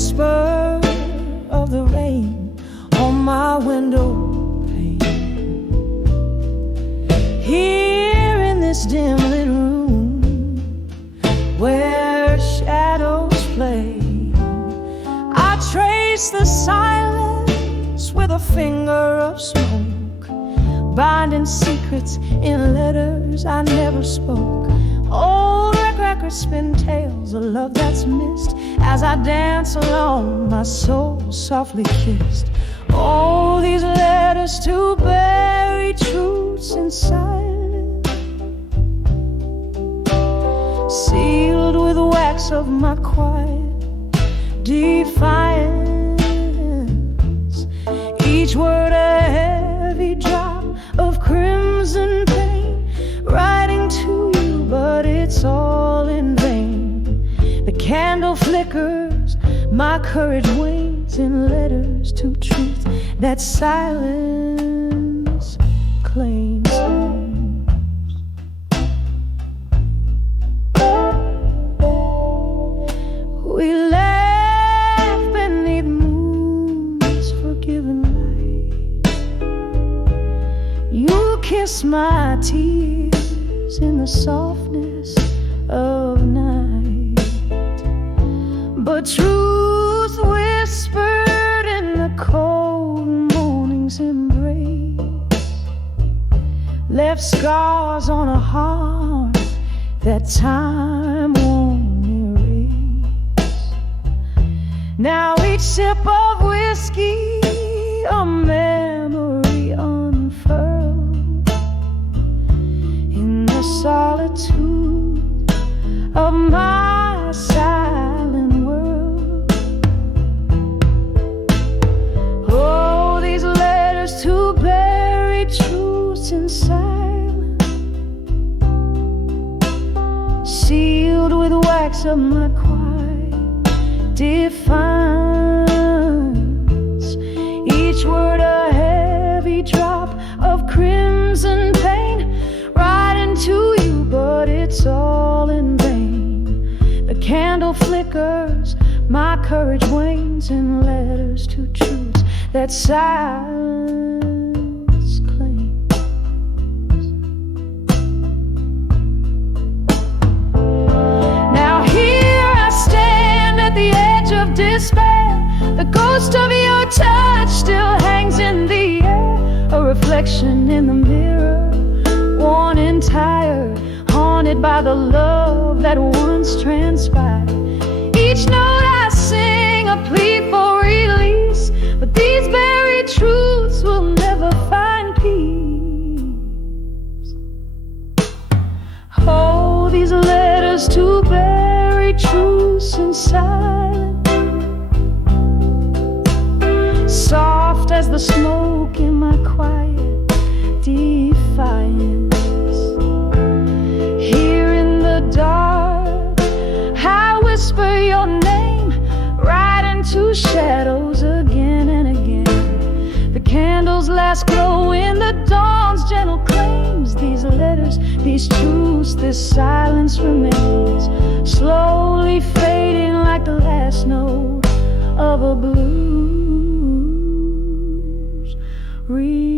whisper of the rain on my window pane. Here in this dim lit room where shadows play, I trace the silence with a finger of smoke, binding secrets in letters I never spoke. Old records spin tales of love that's missed as I dance along, my soul softly kissed. Oh, these letters to bury truths in silence, sealed with wax of my quiet defiance. Each word a heavy drop of crimson pain, writing to you, but it's all in vain. The candle flickers, my courage wanes in letters to truth that silence claims. We laugh beneath moon's forgiven light. You kiss my tears in the softness of night, but truth whispered in the cold morning's embrace left scars on a heart that time won't erase. Now each sip of whiskey, a memory unfurled in the solitude of my silent world. Oh, these letters to bury truths in silence, sealed with wax of my quiet defiance. Each word a heavy drop of crimson pain, writing to you, but it's all in vain. The candle flickers, my courage wanes in letters to truths that silence claims. Now here I stand at the edge of despair. The ghost of your touch still hangs in the air, a reflection in the mirror, worn and tired, haunted by the love that once transpired. Each note I sing a plea for release, but these buried truths will never find peace. Oh, these letters to bury truths in silence, soft as the smoke in my quiet defiance. Here in the dark, I whisper your name, right into shadows again and again. The candles last glow in the dawn's gentle claims. These letters, these truths, this silence remains, slowly fading like the last note of a blues refrain.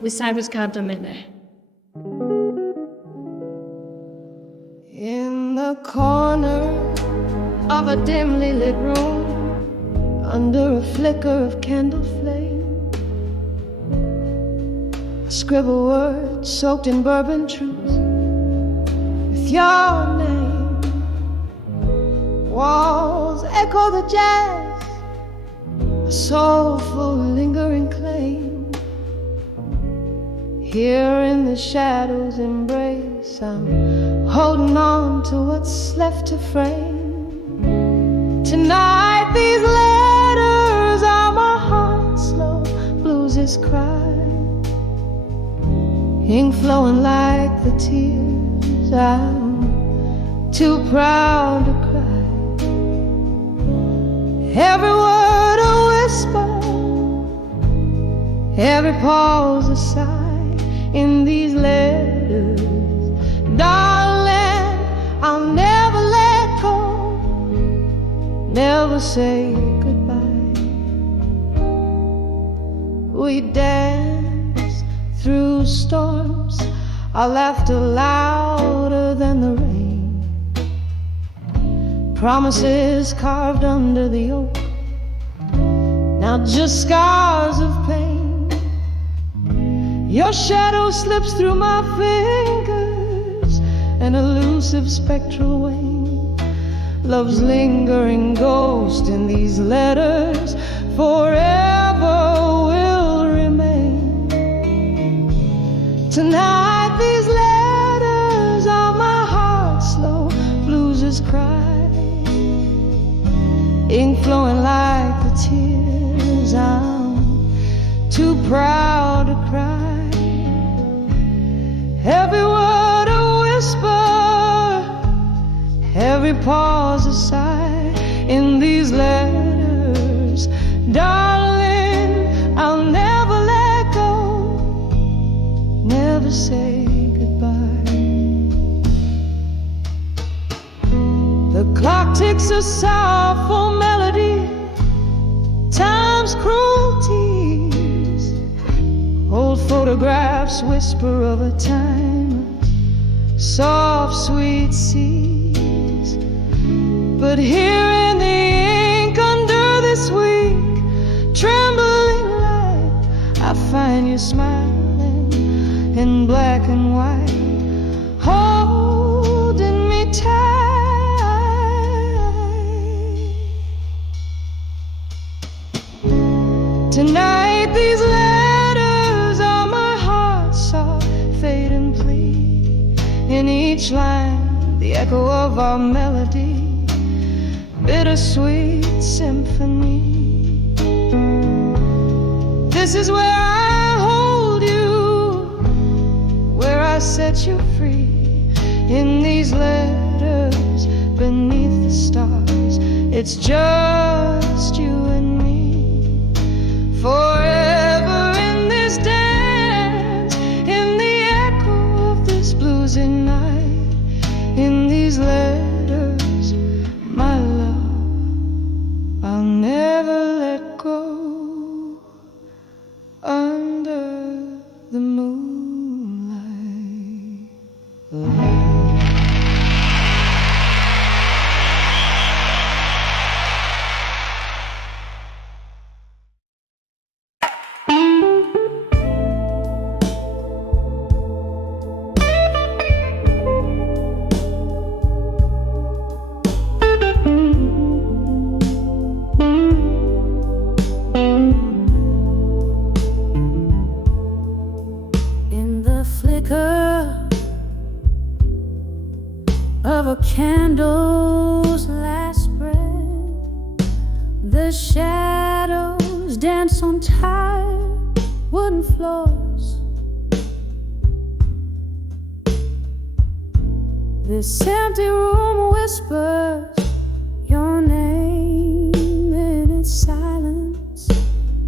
With Cyrus Candlelight. In the corner of a dimly lit room, under a flicker of candle flame, I scribble words soaked in bourbon truth with your name. Walls echo the jazz, a soulful lingering claim. Here in the shadows embrace, I'm holding on to what's left to frame. Tonight these letters are my heart's slow blues' cry, ink flowing like the tears I'm too proud to cry. Every word a whisper, Every pause a sigh in these letters. Darling, I'll never let go, never say goodbye. We dance through storms, our laughter louder than the rain. Promises carved under the oak, now just scars of pain. Your shadow slips through my fingers, an elusive spectral wing. Love's lingering ghost in these letters forever will remain. Tonight these letters are my heart, slow blues cry, ink flowing like the tears I'm too proud to cry. Every word a whisper, every pause a sigh in these letters. Darling, I'll never let go, never say goodbye. The clock ticks a sorrowful melody, time's cruelties. Old photographs whisper of a time, soft sweet seas. But here in the ink under this weak trembling light, I find you smiling in black and white, holding me tight. Tonight these letters are my heart's soft fade and plea. In each line the echo of our melody, bittersweet symphony. This is where I hold you, where I set you free. In these letters beneath the stars, it's just you and me. Forever in this dance, in the echo of this bluesy night. In these letters, my love, I'll never let go. Under the moonlight. Of a candle's last spread, the shadows dance on tired wooden floors. This empty room whispers your name in its silence,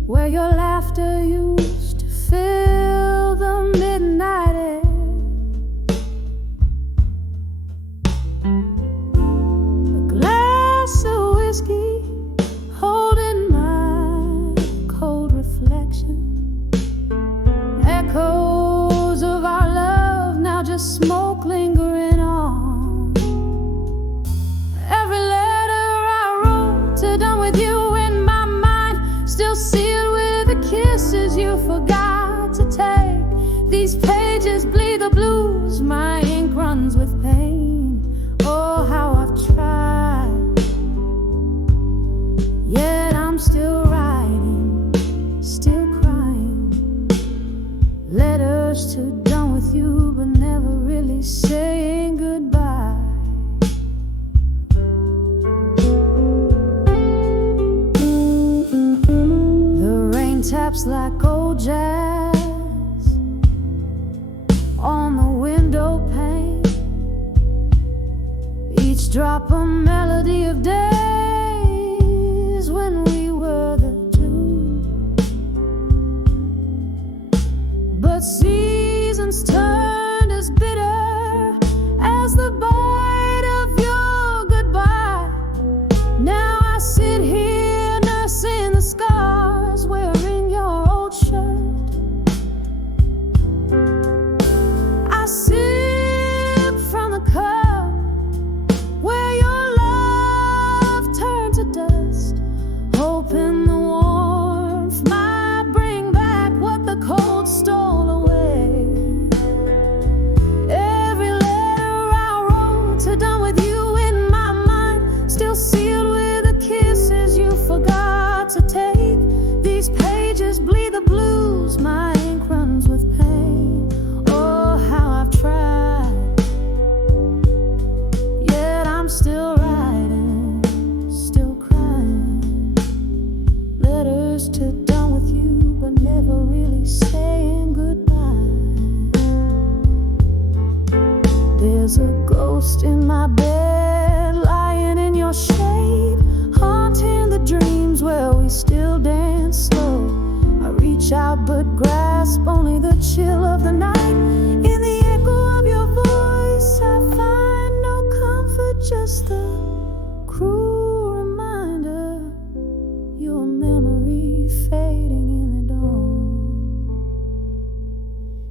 where your laughter used to fill the midnight air. So whiskey holding my cold reflection, echoes of our love now just smoke lingering on. Every letter I wrote to done with you in my mind, still sealed with the kisses you forgot to take. These pages bleed the blues, my ink runs with pain. Oh, how I've tried, yet I'm still writing, still crying. Letters to done with you, but never really saying goodbye. The rain taps like old jazz on the window pane, each drop a melody of day when we were the two. dreams turned as bitter as the bite of your goodbye. Now I sit here nursing the scars, wearing your old shirt. I sip from the cup where your love turned to dust, hoping the warmth might bring back what the cold stole away. Every letter I wrote to done with you in my mind, still sealed with the kisses you forgot to take. These pages bleed the blues, my ink runs with pain. Oh, how I've tried, yet I'm still writing, still crying. Letters to done with you, but never really saying goodbye. There's a ghost in my bed, lying in your shade, haunting the dreams where we still dance slow. I reach out but grasp only the chill of the night. In the echo of your voice I find no comfort, just the cruel reminder, your memory fading in the dawn.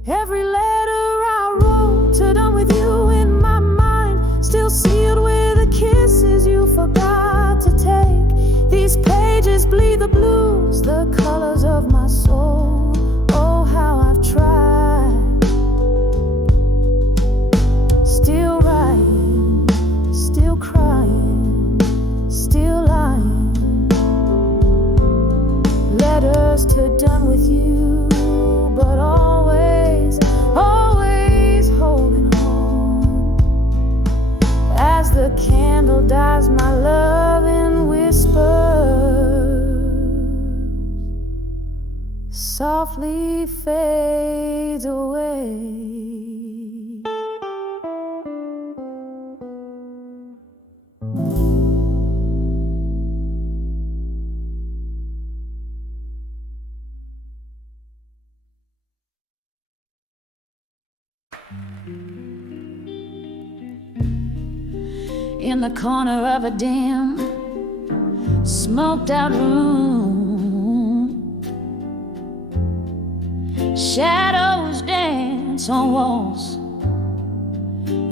Every letter I wrote to done with you in my mind, still sealed with the kisses you forgot to take. These pages bleed the blues, the colors of my soul. Oh, how I've tried, still writing, still crying, still lying. Letters to done with you, but always, always holding on. As the candle dies, my love in whispers softly fades away. In the corner of a dim, smoked out room, shadows dance on walls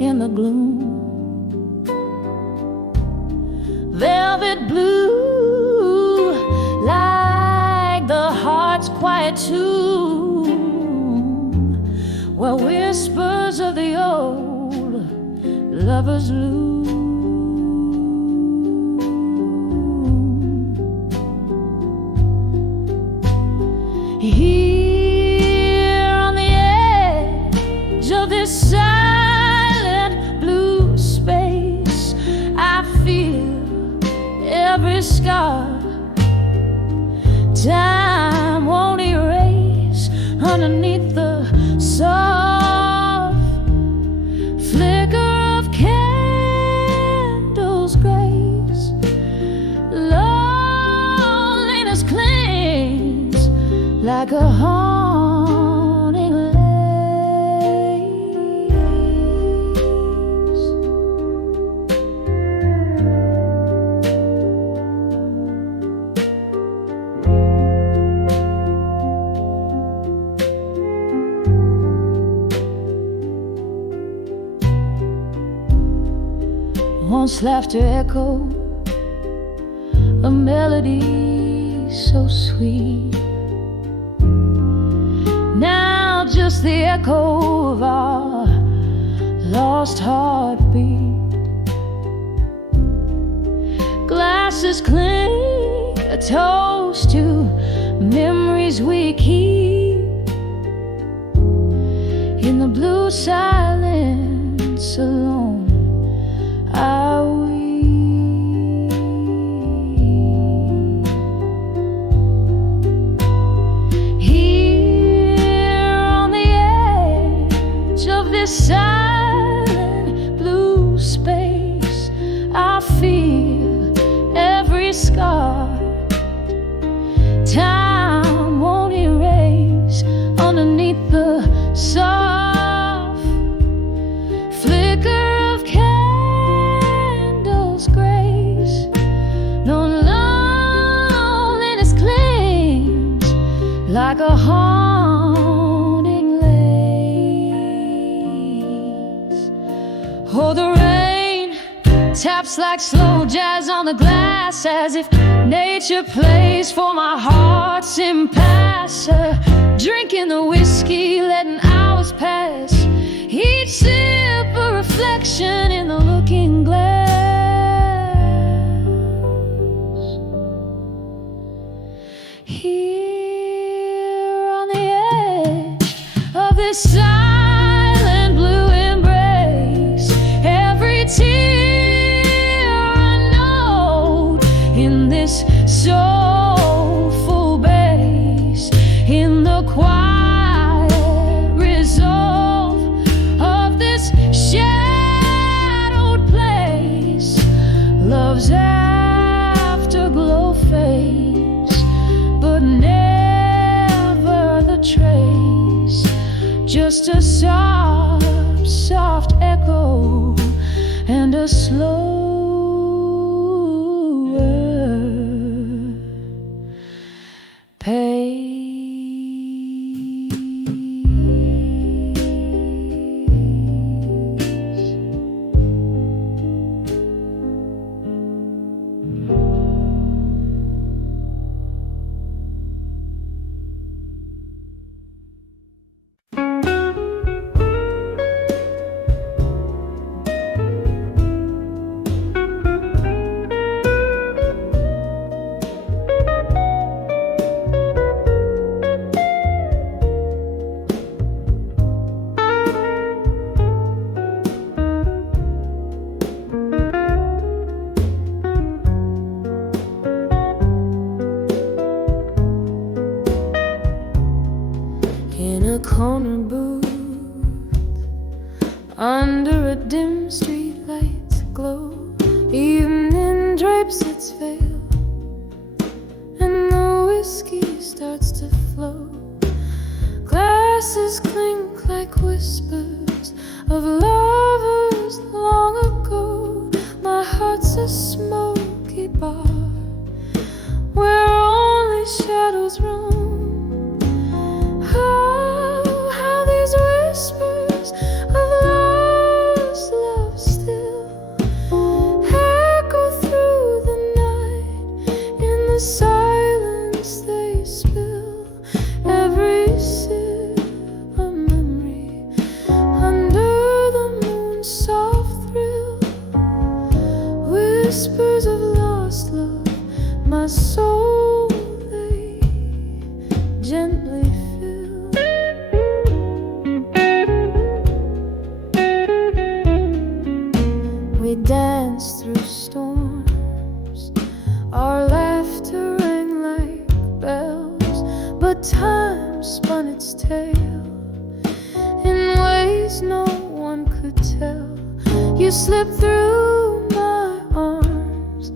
in the gloom. Velvet blue, like the heart's quiet tomb, where whispers of the old lovers loom. Here on the edge of this silent blue space, I feel every scar time won't erase. Underneath the soft flicker of candles' grace, loneliness clings like a haunting lace. Once laughter echoed a melody so sweet. Now just the echo of our lost heartbeat. Glasses clink, a toast to memories we keep. In the blue silence alone I weep. Here on the edge of this silent blue space, I feel every scar time won't erase. Underneath the soft Oh, the rain taps like slow jazz on the glass, as if nature plays for my heart's impasse. Drinking the whiskey, letting hours pass, each sip a reflection in the looking glass. Here on the edge of this silent blue embrace, every tear a note in this soulful bass, in the quiet resolve of this shadowed place. Love's afterglow fades, but never the trace. Just a soft, soft echo and a slower pace. In a corner booth, under a dim street light's glow, evening drapes its veil, and the whiskey starts to flow. Glasses clink like whispers of lovers long ago. My heart's a smoky bar where only shadows roam. How these whispers of lost love still echo through the night. In the silence they spill every sip a memory under the moon's soft thrill. Whispers of lost love, my soul they gently fill. We danced through storms, our laughter rang like bells, but time spun its tale in ways no one could tell. You slipped through my arms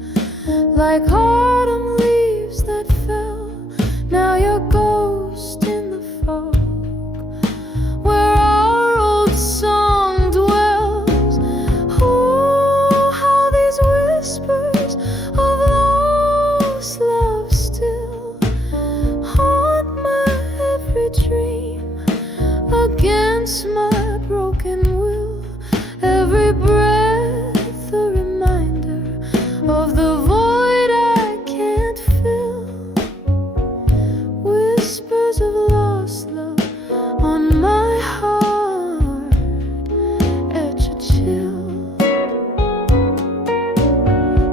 like autumn leaves that fell. Now you're ghost in the fog where our old song dwells. Oh, how these whispers of lost love still haunt my every dream against my broken will. Every breath a reminder of the void I can't fill. Whispers of lost love on my heart etch a chill.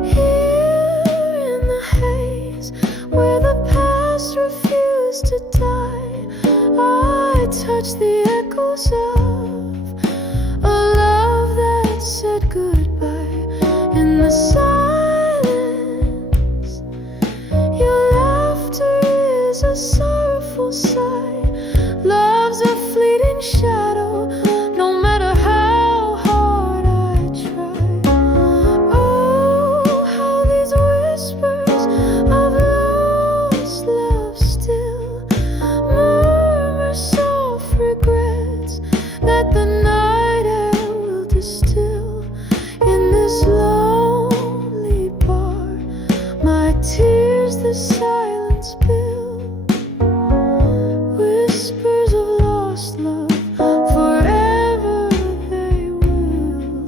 Here in the haze where the past refused to die, I touch the echoes of a love that said goodbye. In the silence, your laughter is a sorrowful sigh. Love's a fleeting shadow, no matter how hard I try. Oh, how these whispers of lost love still murmur soft regrets that the night air will distill. In this lonely bar, my tears the silence build. Whispers of lost love, forever they will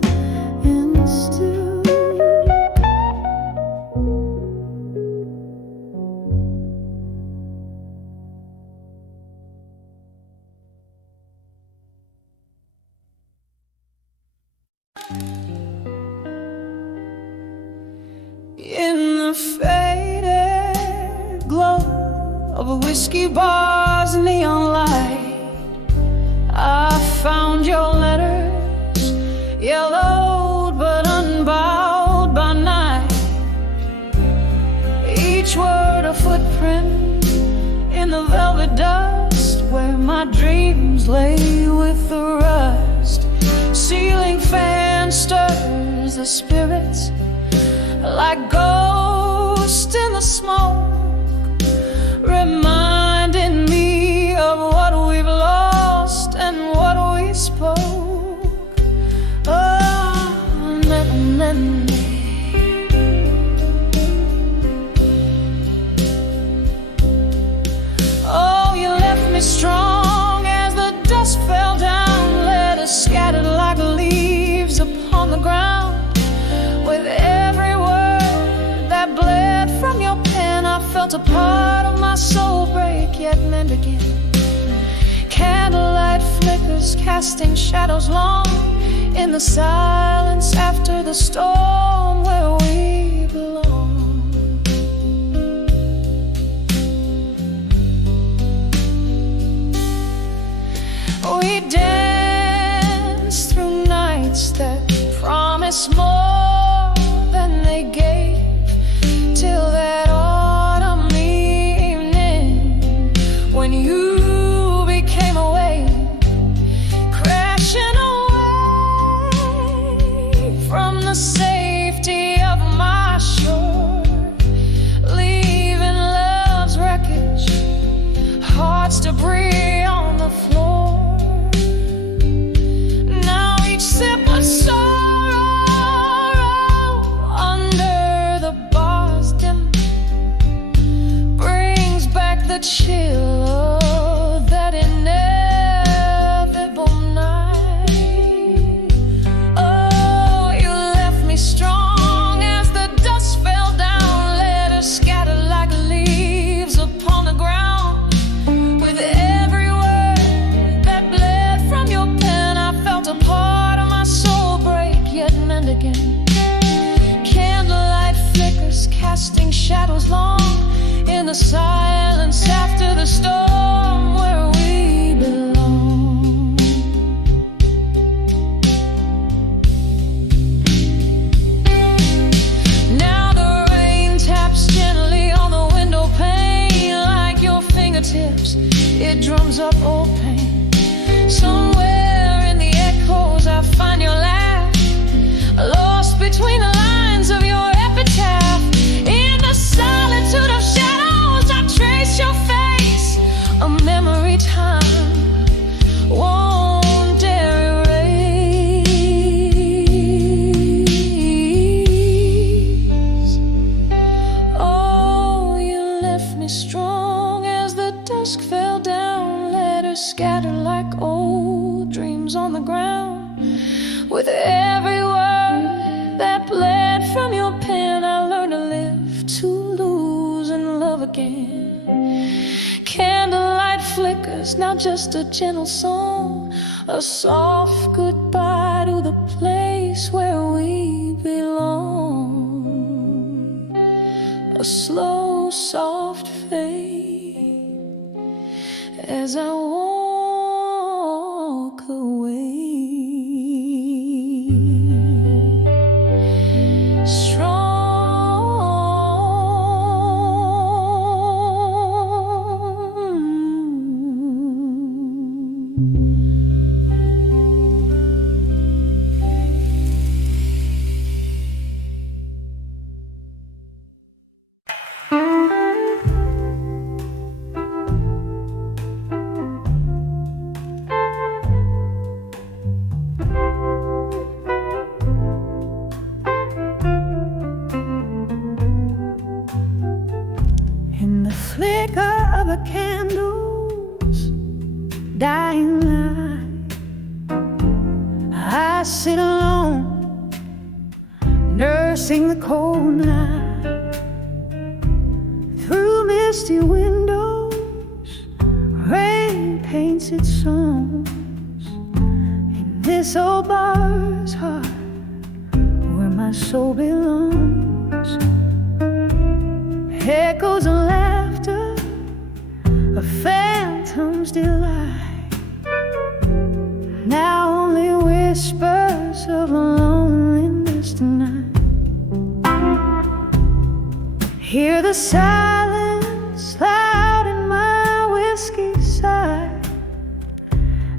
In the faded glow of a whiskey bar's neon light, I found your letters, yellowed but unbowed by night. Each word a footprint in the velvet dust, where my dreams lay with the rust. Ceiling fan stirs the spirits like ghosts in the smoke, reminding me of what we've lost and what we spoke. Oh, oh, you left me strong as the dust fell down, letters scattered like leaves upon the ground. With every word that bled from your pen, I felt a part of my soul break, yet mend again. Candlelight flickers, casting shadows long in the silence after the storm, where we belong. We dance through nights that promise more than they gave, till that autumn evening when you became a wave, crashing away from the safety of my shore, leaving love's wreckage, heart's debris on the floor. Now each sip of sorrow under the bars dim brings back the chill of that inevitable night. Oh, you left me strong as the dust fell down, letters scattered like leaves upon the ground. With every word that bled from your pen, I felt a part of my soul break, yet mend again. Candlelight flickers, casting shadows long in the silence after the storm, where we belong. Now the rain taps gently on the window pane, like your fingertips, it drums up old pain. Somewhere in the echoes I find your laugh, lost between the lines of your epitaph. In the solitude of shadows I trace your face, a memory time won't dare erase. Oh, you left me strong as the dusk fell down, letters scattered like old dreams on the ground. With every word that bled from your pen, I learned to live, to lose, and love again. Candlelight flickers, now just a gentle song, a soft goodbye to the place where we belong. A slow, soft fade as I walk away. Candles, dying light, I sit alone, nursing the cold night. Through misty windows, rain paints its songs. In this old bar's heart, soul belongs. Echoes of laughter, a phantom's delight. Now only whispers of loneliness tonight. Hear the silence loud in my whiskey side.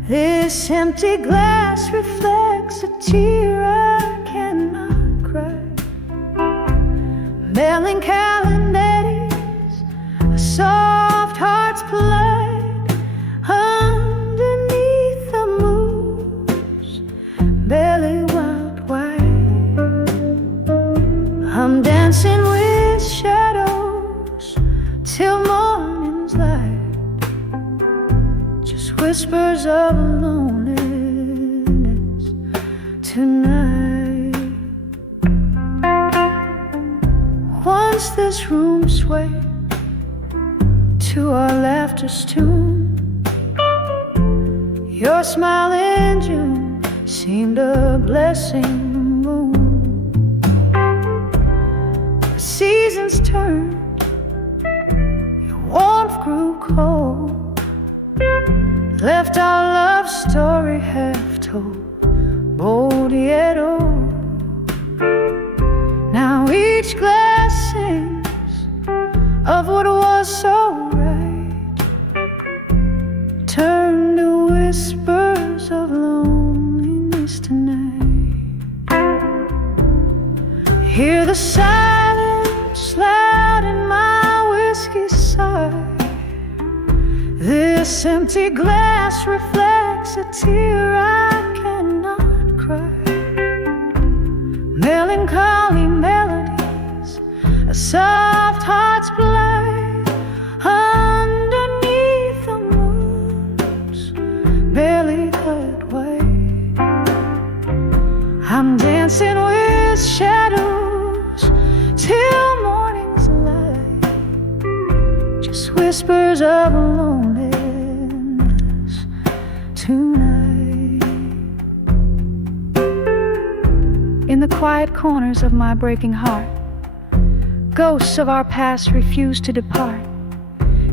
This empty glass reflects a tear I cannot cry. Melancholies, a soft heart's plight. Underneath the moon's belly wild white. I'm dancing with shadows till morning's light. Just whispers of loneliness tonight. Once this room swayed to our laughter's tune. Your smile in June seemed a blessing the moon. The seasons turned, your warmth grew cold, left our love story half told, bold yet old. Now each glass sings of what was so right, turn to whispers of loneliness tonight. Hear the silence loud in my whiskey side. This empty glass reflects a tear I cannot cry. Melancholy melodies, a soft heart's blight. Underneath the moon's barely cut white. I'm dancing with shadows till morning's light. Just whispers of loneliness tonight. In the quiet corners of my breaking heart, ghosts of our past refuse to depart.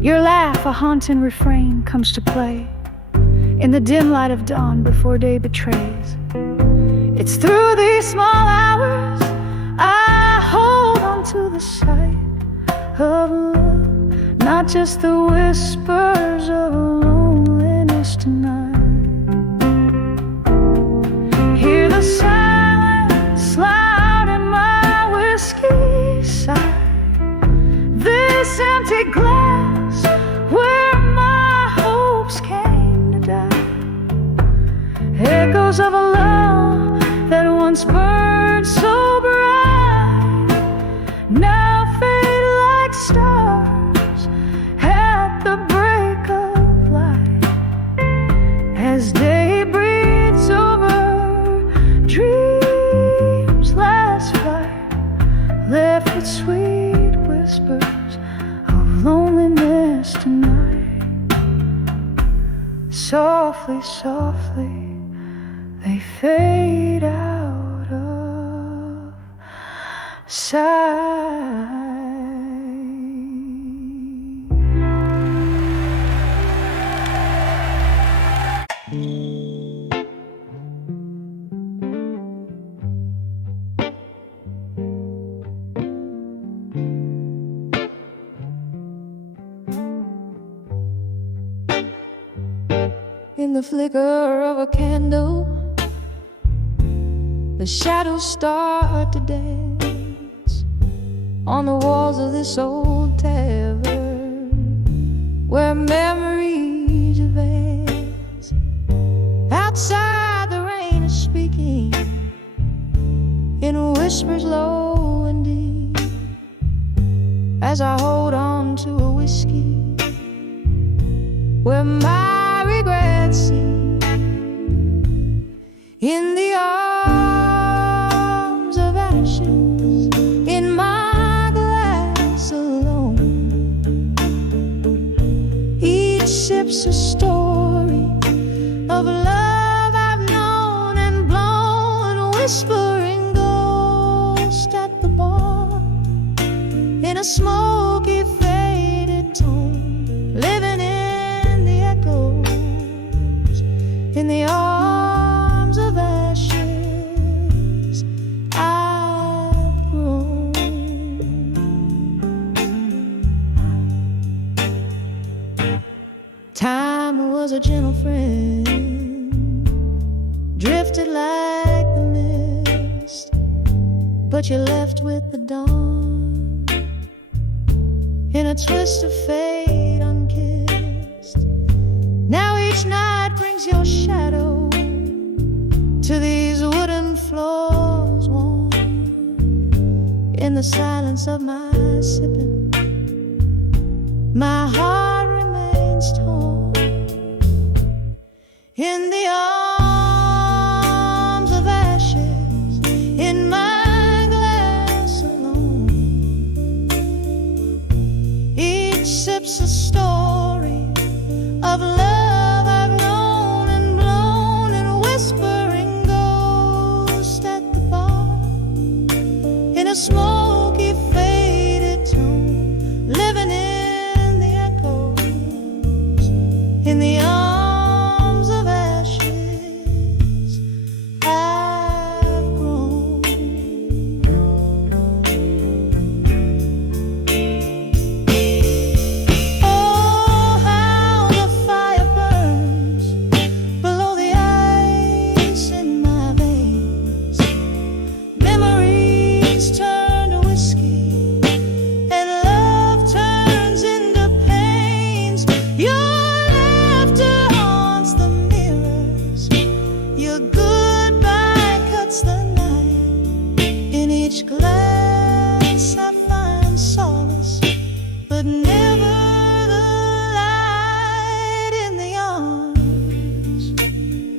Your laugh, a haunting refrain, comes to play in the dim light of dawn before day betrays. It's through these small hours I hold on to the sight of love, not just the whispers of loneliness tonight. Hear the silence loud in my whiskey side. This empty glass where my hopes came to die. Echoes of a love that once burned so bright, now fade like stars at the break of light. As day breathes over dreams last flight, left with sweet whispers of loneliness tonight. Softly, softly they fade out of sight. In the flicker of a candle, the shadows start to dance on the walls of this old tavern where memories advance. Outside the rain is speaking in whispers low and deep as I hold on to a whiskey where my regrets seem in the arms of ashes, in my glass alone. Each sip's a story of love I've known and blown, whispering gold. smoky faded tone, living in the echoes, in the arms of ashes. I've grown. Time was a gentle friend, drifted like the mist, but you left with the dawn in a twist of fate unkissed. Now each night brings your shadow to these wooden floors warm. In the silence of my sipping, my heart remains torn. In the arms of ashes, in my glass alone, each sip's a story of love I've known and blown, and whispering ghost at the bar in a smoky faded tone, living in the echoes, in the arms of ashes. I've grown. Oh, how the fire burns below the ice in my veins. Memories turn to whiskey, and love turns into pains. Your laughter haunts the mirrors, your goodbye cuts the night. In each glass I find solace, but never the light. In the arms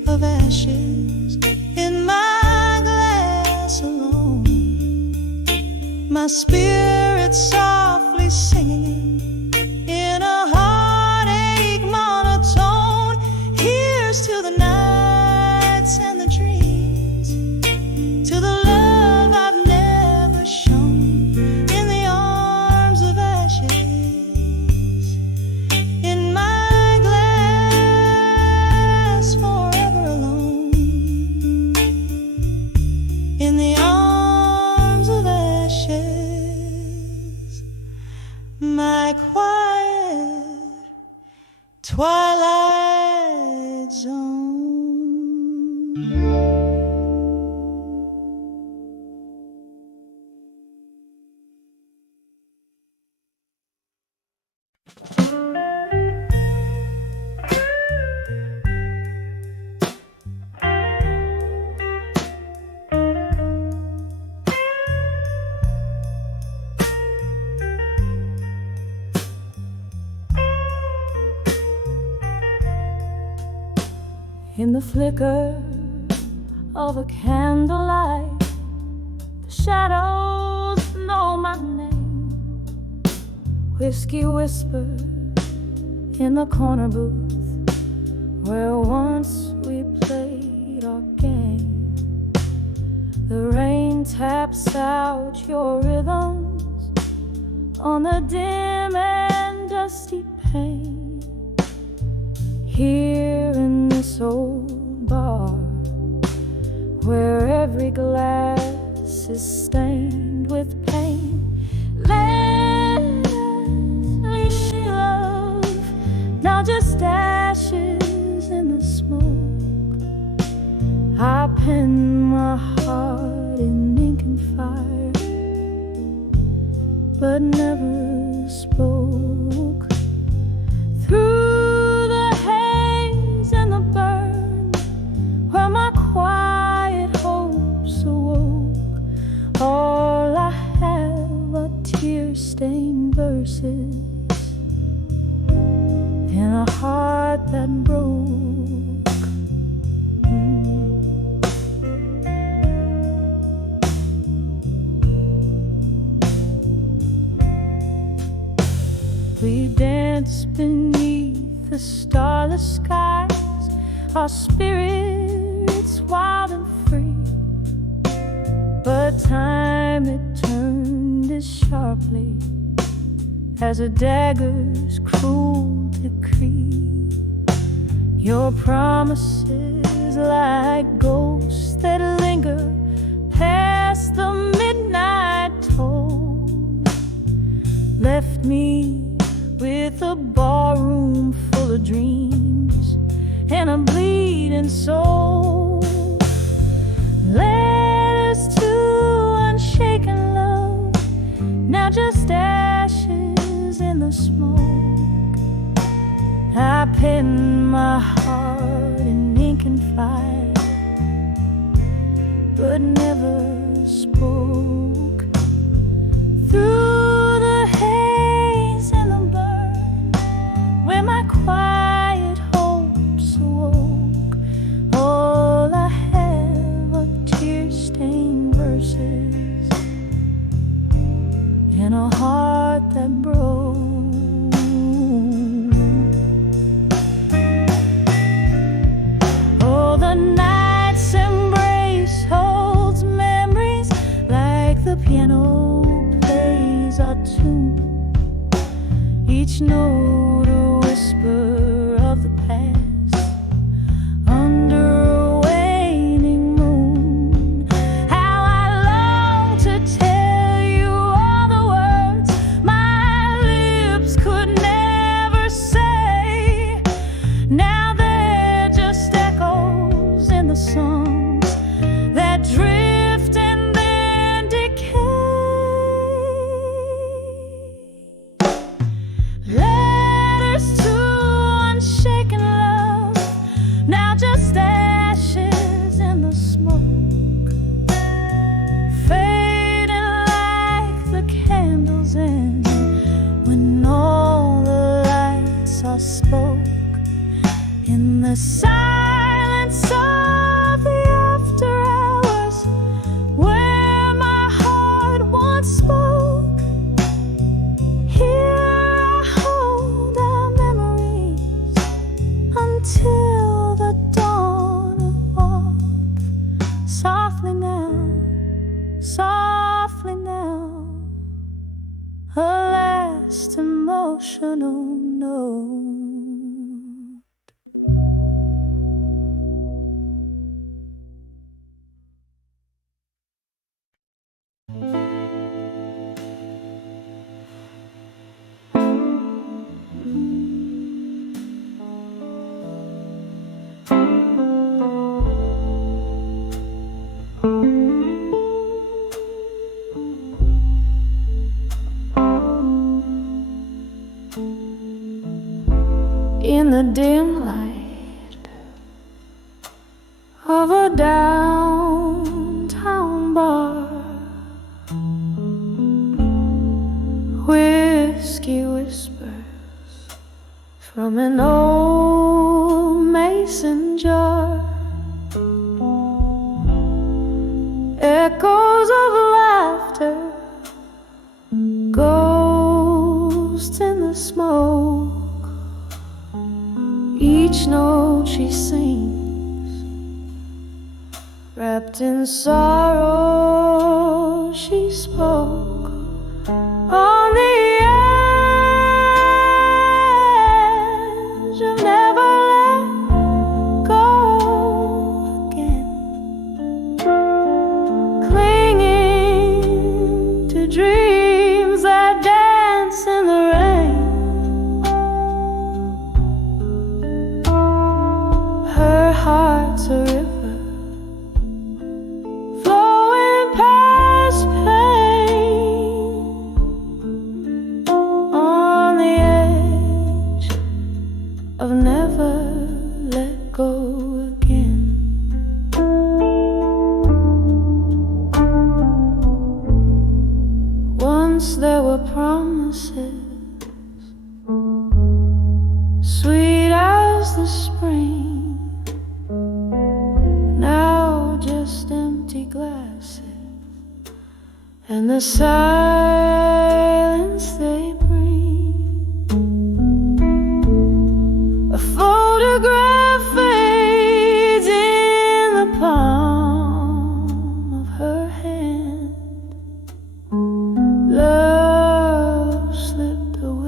of ashes, in my glass alone, my spirit softly singing in a heartache monotone. Here's to the nights and the dreams, to the love I've never shown. In the arms of ashes, in my glass, forever alone. In the arms of ashes, my quiet twilight zone. In the flicker of a candlelight, the shadows know my name. Whiskey whisper in the corner booth where once we played our game. The rain taps out your rhythms on the dim and dusty pane. Here in this old bar, where every glass is stained with pain, Leslie love, now just ashes in the smoke. I pen my heart in ink and fire, but never spoke. Through the haze and the burn, where my quiet hopes awoke, all I have are tear-stained verses in a heart that broke. We dance beneath the starless skies, our spirits wild and free. But time it turned as sharply as a dagger's cruel decree. Your promises like ghosts that linger past the midnight toll left me with a barroom full of dreams and a bleeding soul. Letters to unshaken love, now just ashes in the smoke. I penned my heart in ink and fire, but never spoke. Through the haze and the burn, where my quiet hopes awoke, all I have are tear-stained verses and a heart that broke. Oh, the night's embrace holds memories like the piano plays a tune, each note a whisper of the past under a waning moon. How I long to tell you all the words my lips could never say. Now they're just echoes in the songs that drift and then decay. Letters to unshaken love, now just ashes in the smoke, fading like the candles end when all the lights are spoke. In the silence of the after hours, where my heart once spoke, here I hold our memories until the dawn of warmth. Softly now, a last emotional note. In the dim light of a downtown bar, whiskey whispers from an old mason jar, echoes of laughter, ghosts in the smoke. Each note she sings, wrapped in sorrow, she spoke on the edge of never let go again, clinging to dreams that dance in the rain. Her heart's a river flowing past pain, on the edge of never let go again. Once there were promises, sweet as the spring, now just empty glasses and the silence they bring. A photograph fades in the palm of her hand. Love slipped away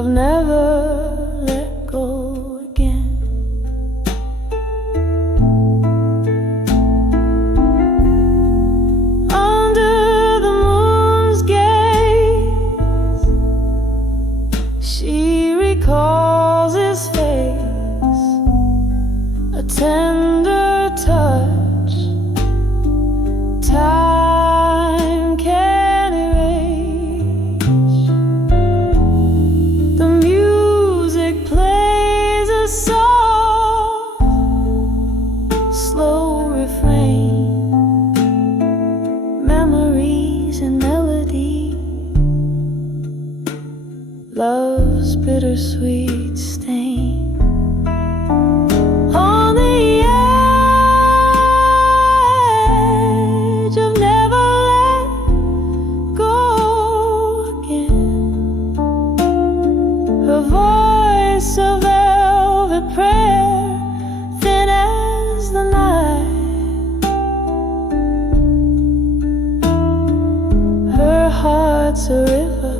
of never let go again. Under the moon's gaze, she recalls his face, a tender touch, time can erase. The music plays a soft, slow refrain, memories and melody, love's bittersweet stain. On the edge of never let go again, her voice a velvet prayer, thin as the night. Her heart's a river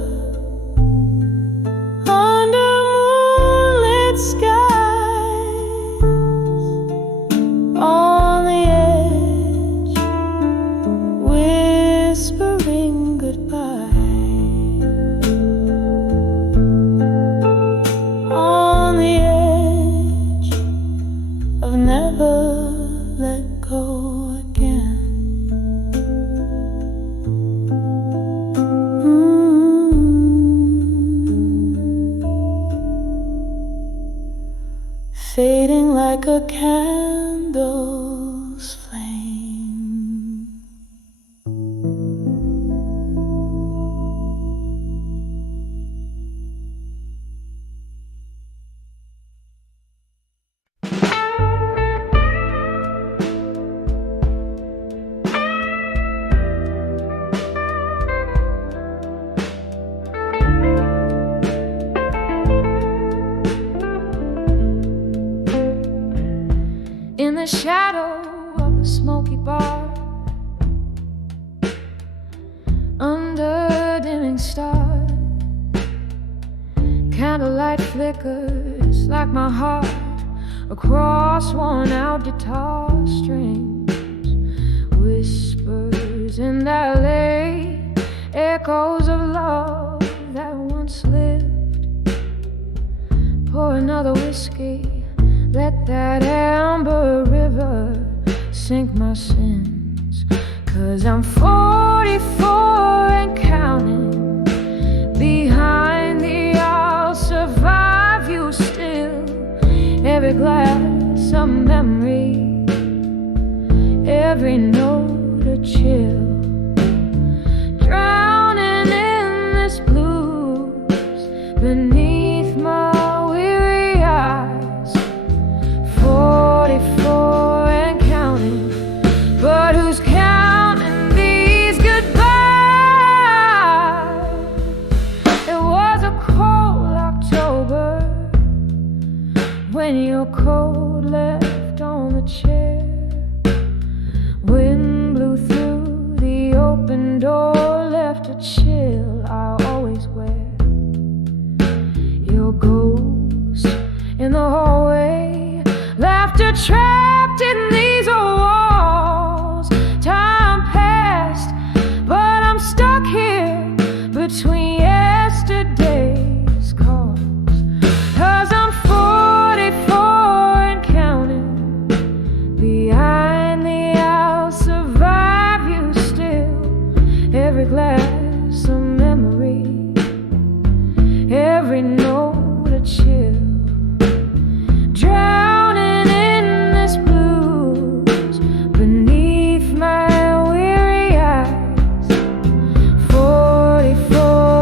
under moonlit skies. On the edge, whispering goodbye. On the edge of never let go again. Fading like a candle's flame. In the shadow of a smoky bar, under dimming stars, candlelight flickers like my heart across worn-out guitar strings. Whispers in that lake, echoes of love that once lived. Pour another whiskey, let that amber river sink my sins. 'Cause I'm 44 and counting. Behind the I'll survive you still. Every glass a memory, every note a chill. Drowning in this blues beneath my weary eyes. 44 and counting, but who's counting these goodbyes? It was a cold October when your coat left on the chair. Wind blew through the open door, left a chill I always wear. Your ghost in the hallway, laughter trapped in these walls. Time passed, but I'm stuck here between yesterday's calls. 'Cause I'm 44 and counting. Behind the I'll survive you still. Every glass a memory, every note a chill. Drowning in this blues beneath my weary eyes. 44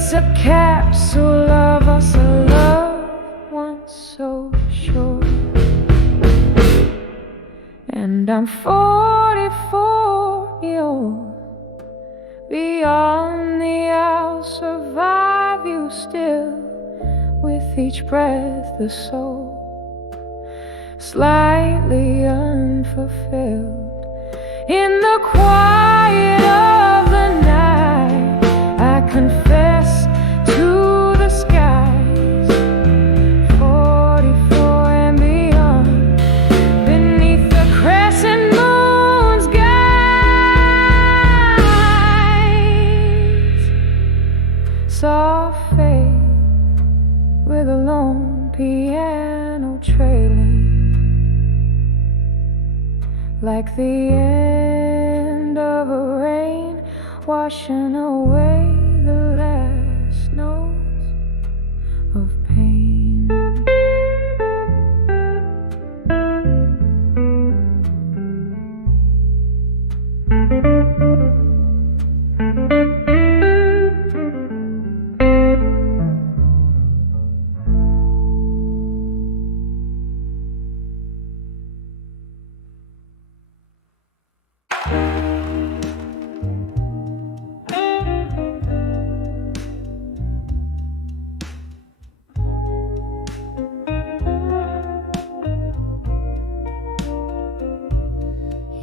It's a capsule of us, a love once so short. And I'm 44, you're beyond the I'll survive you still. With each breath the soul slightly unfulfilled. In the quiet of the night, I confess to the skies, 44 and beyond, beneath the crescent moon's guides. Soft fade with a lone piano trailing, like the end of a rain washing away the last notes of pain.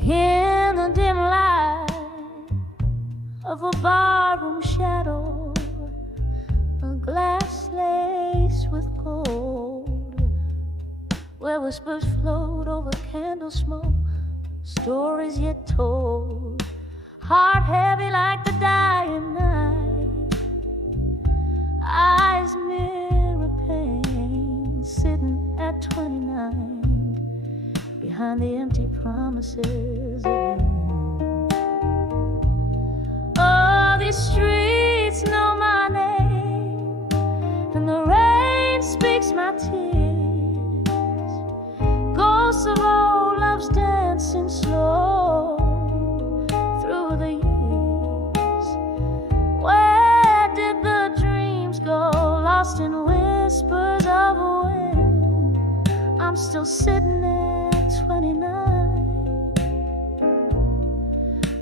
In the dim light of a barroom shadow, a glass laced with gold, where whispers float over candle smoke, stories yet told, heart heavy like the dying night, eyes mirror pain, sitting at 29 behind the empty promises of you. Oh, these streets know my name, and the rain speaks my tears. Ghosts of old loves dancing slow through the years. Where did the dreams go, lost in whispers of a wind? I'm still sitting there 29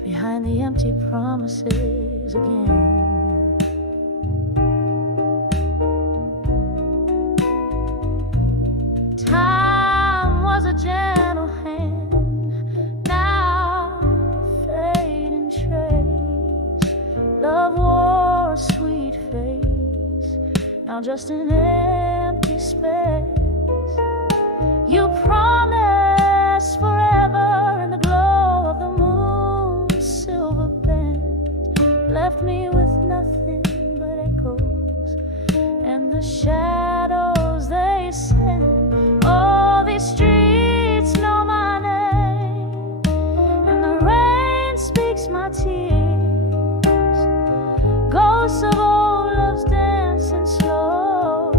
behind the empty promises again. Time was a gentle hand, now fading trace. Love wore a sweet face, now just an empty space. You promised forever in the glow of the moon's silver band, left me with nothing but echoes and the shadows they send. Oh, these streets know my name, and the rain speaks my tears. Ghosts of old loves dancing slow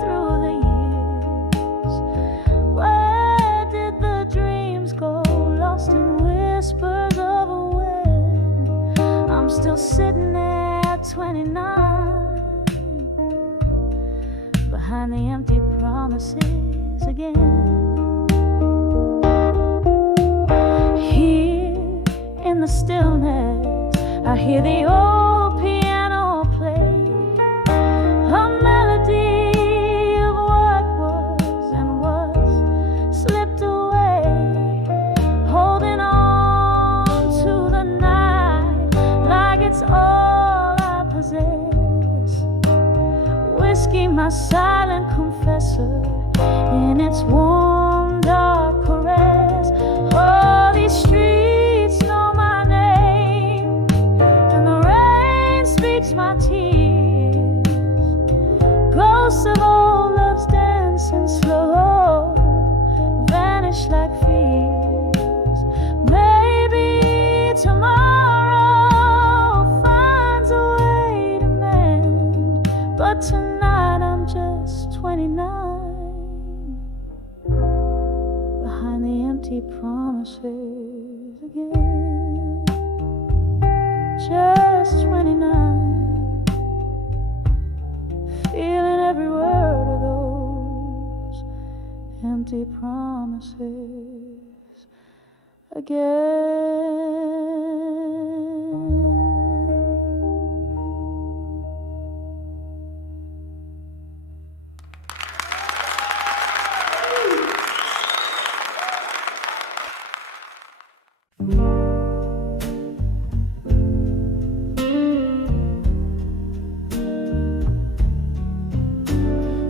through the years. Where did the dreams go, lost in whispers of a wind? I'm still sitting at 29 behind the empty promises again. Here in the stillness, I hear the old piano play, a melody of what was and was slipped away, holding on to the night like it's all I possess. Whiskey, my silent confessor, in its warm dark caress. Oh, these streets know my name, and the rain speaks my tears. Ghosts of old loves dancing slow, vanish like fears. Maybe tomorrow finds a way to mend, but tonight I'm just 29 empty promises again.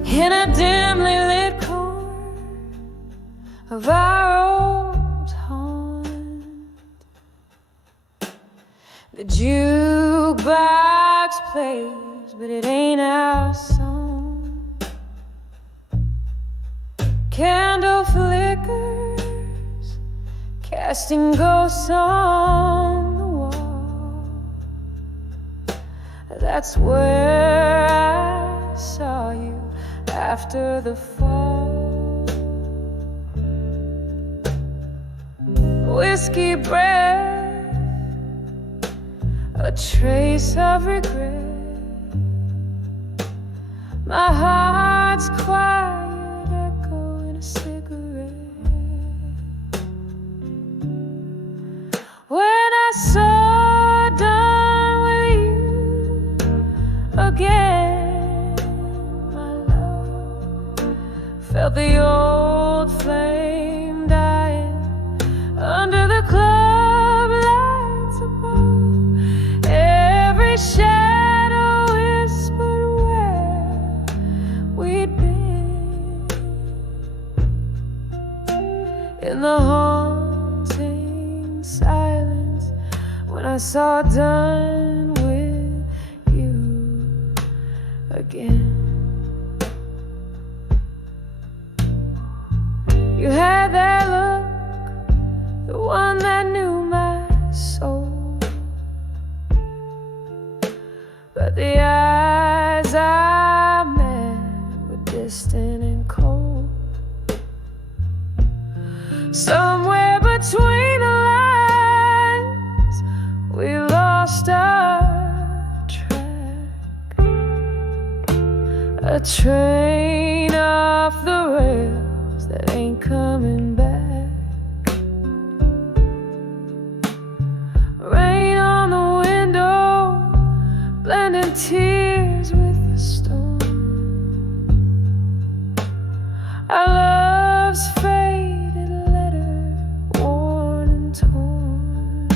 In a dimly lit corner of our old haunt, the jukebox plays, but it ain't our song. Candle flickers, casting ghosts on the wall. That's where I saw you after the fall. Whiskey breath, a trace of regret. My heart's quiet echo in a cigarette. When I saw done with you again, felt the old flame dying under the club lights above. Every shadow whispered where we'd been, in the haunting silence when I saw done with you again. You had that look, the one that knew my soul. But the eyes I met were distant and cold. Somewhere between the lines, we lost our track. A train off the rails that ain't coming back. Rain on the window, blending tears with the storm. Our love's faded letter, worn and torn.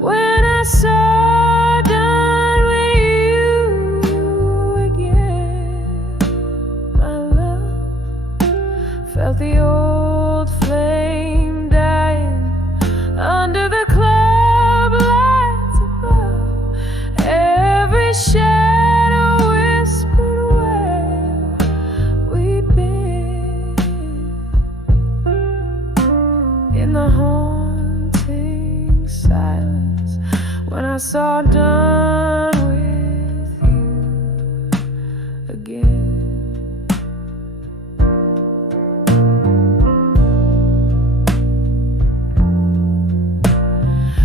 When I saw done with you again, my love felt the old flame dying under the club lights above. Every shadow whispered where we'd been, in the haunting silence when I saw done with you again.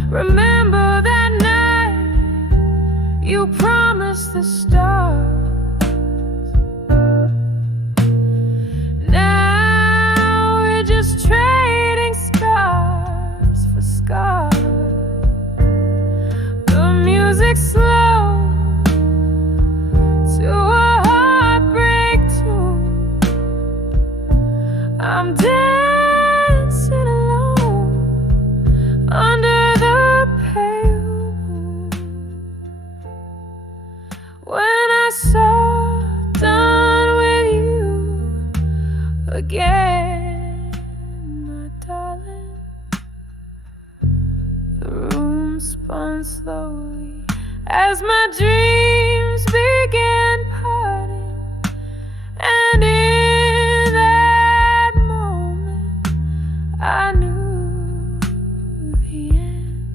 Remember that night you promised the stars. Now we're just trading scars for scars. The music's slow to a heartbreak tune. I'm dancing alone under the pale moon. When I saw done with you again, my darling, the room spun slowly as my dreams began parting. And in that moment I knew the end,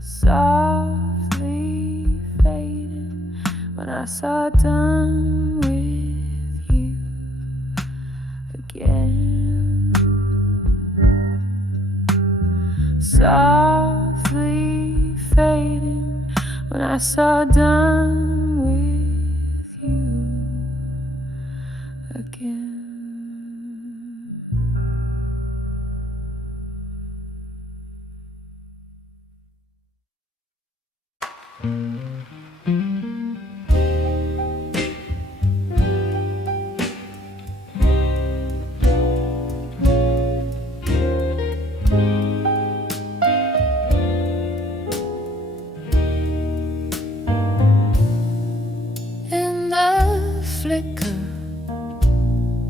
softly fading when I saw done with you again. Softly fading when I saw done with you again.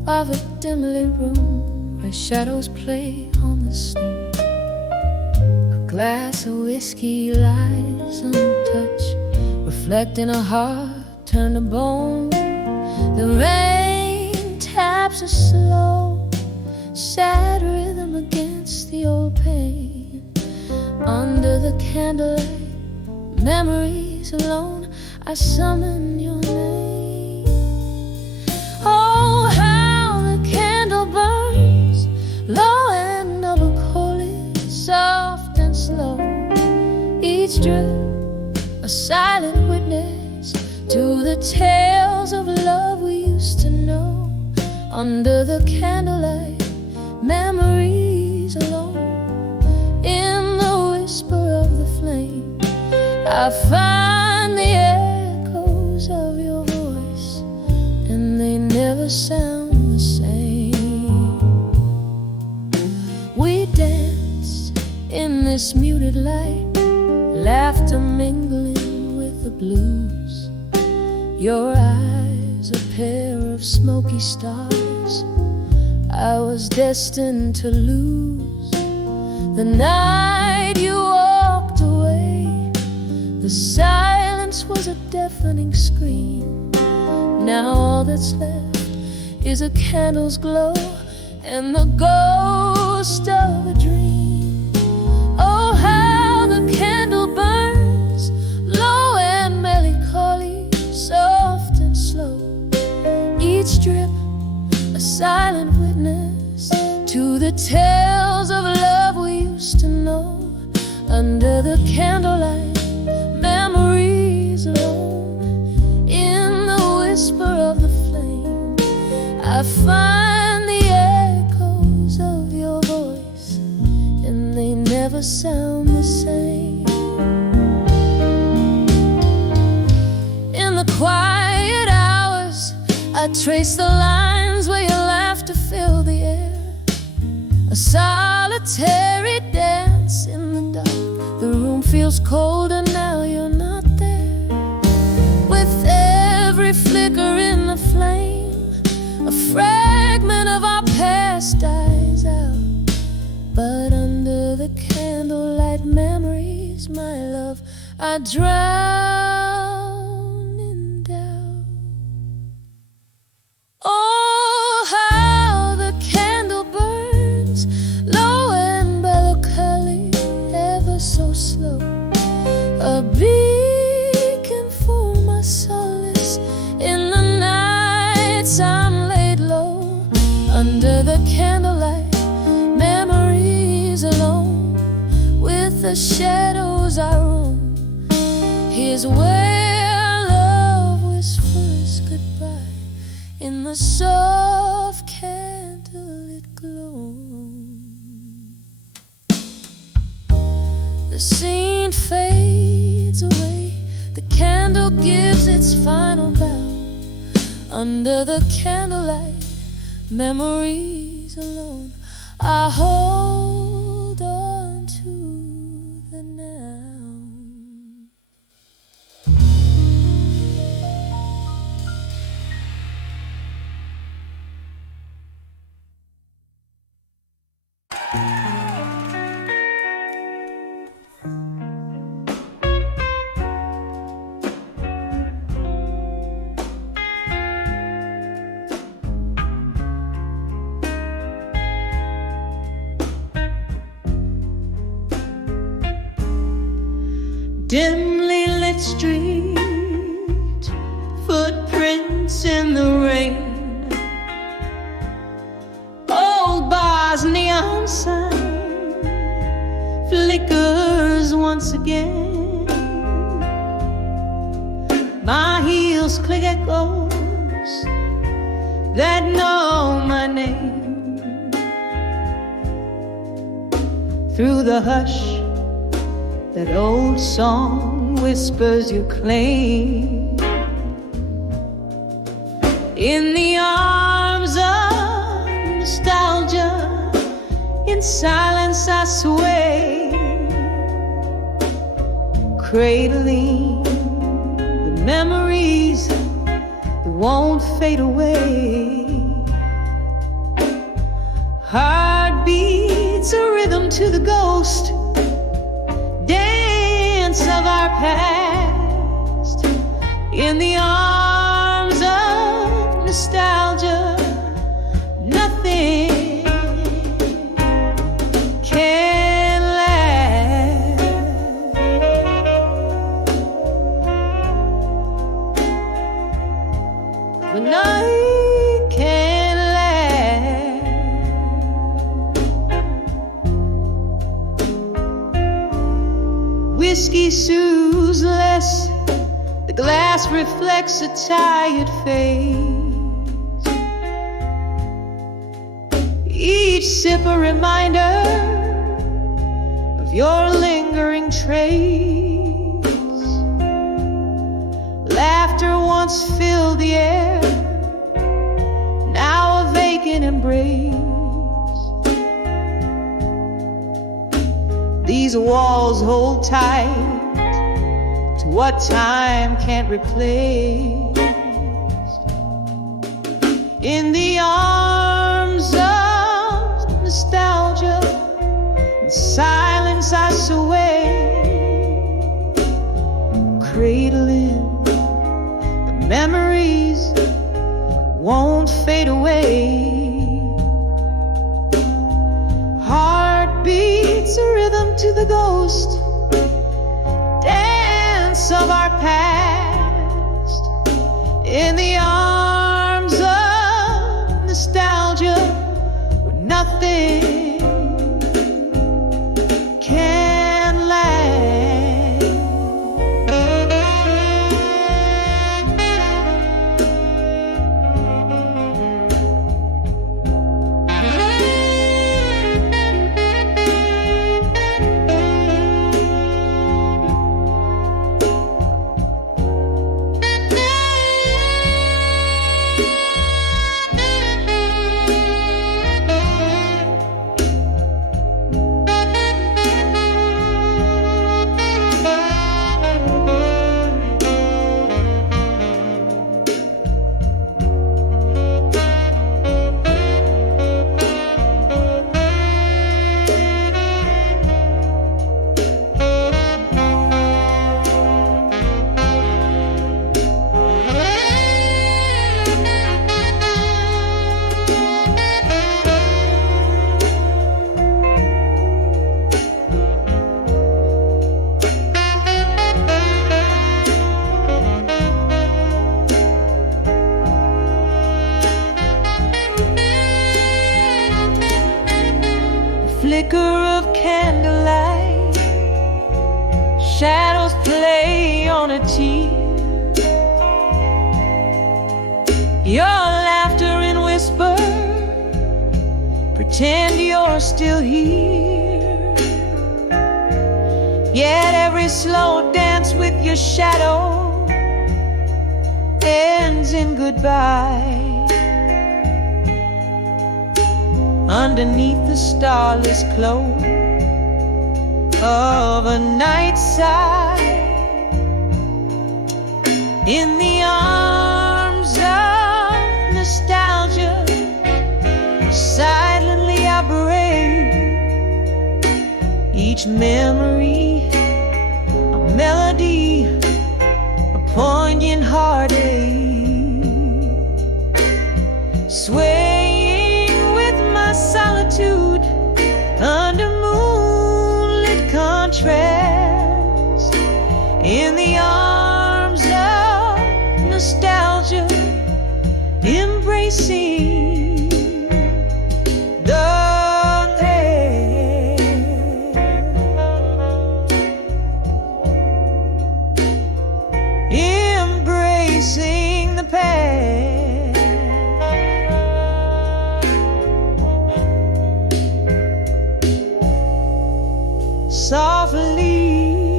Of a dimly room where shadows play on the snow, a glass of whiskey lies untouched, reflecting a heart turned to bone. The rain taps a slow, sad rhythm against the old pane. Under the candlelight, memories alone, I summon your name. Oh, burns low and double coated, soft and slow. Each drip a silent witness to the tales of love we used to know. Under the candlelight, memories alone. In the whisper of the flame, I find the echoes of your voice, and they never sound the same. We danced in this muted light, laughter mingling with the blues. Your eyes a pair of smoky stars I was destined to lose. The night you walked away, the silence was a deafening scream. Now all that's left is a candle's glow and the ghost of a dream. Oh, how the candle burns, low and melancholy, soft and slow. Each drip a silent witness to the tales of love we used to know. Under the candlelight, memories alone. In the whisper of the flame, I find the echoes of your voice, and they never sound the same. In the quiet hours, I trace the lines where your laughter filled the air. A solitary dance in the dark. The room feels colder now you're not there. With every flicker in the flame, a fragment of our past dies out. But under the candlelight memories, my love, I drown in doubt. Oh, how the candle burns, low and melancholy, ever so slow. A beacon for my solace in the nights I'm laid low. Under the candlelight, memories alone. With the shadows I roam. Here's where love whispers goodbye in the soft candlelit glow. The scene fades away, the candle gives its final bow. Under the candlelight, memories alone, I hold on to the now. Dimly lit street, footprints in the rain, old bar's neon sign flickers once again. My heels click echoes that know my name. Through the hush, That old song whispers your claim. In the arms of nostalgia, in silence I sway, cradling the memories that won't fade away. Heartbeats a rhythm to the ghost dance of our past. In the arms of nostalgia, nothing can last. But night can last. Whiskey soothes less, the glass reflects a tired face. Each sip a reminder of your lingering trace. Laughter once filled the air, now a vacant embrace. These walls hold tight to what time can't replace. In the arms of nostalgia, in silence I sway, cradling the memories that won't fade away. Heartbeats a rhythm to the ghost dance of our past. In the arms of nostalgia, where nothing can last. Flicker of candlelight, shadows play on a tear. Your laughter and whisper pretend you're still here. Yet every slow dance with your shadow ends in goodbye. Underneath the starless glow of a night side, in the arms of nostalgia, silently I break each memory, a melody, a poignant heartache. Swaying with my solitude under moonlit contrast, in the arms of nostalgia, embracing the past, embracing the past. Softly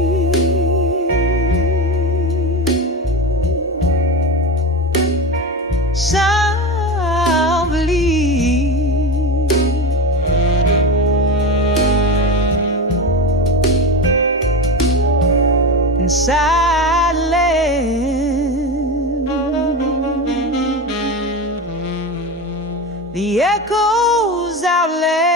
and silent. The echoes outlast.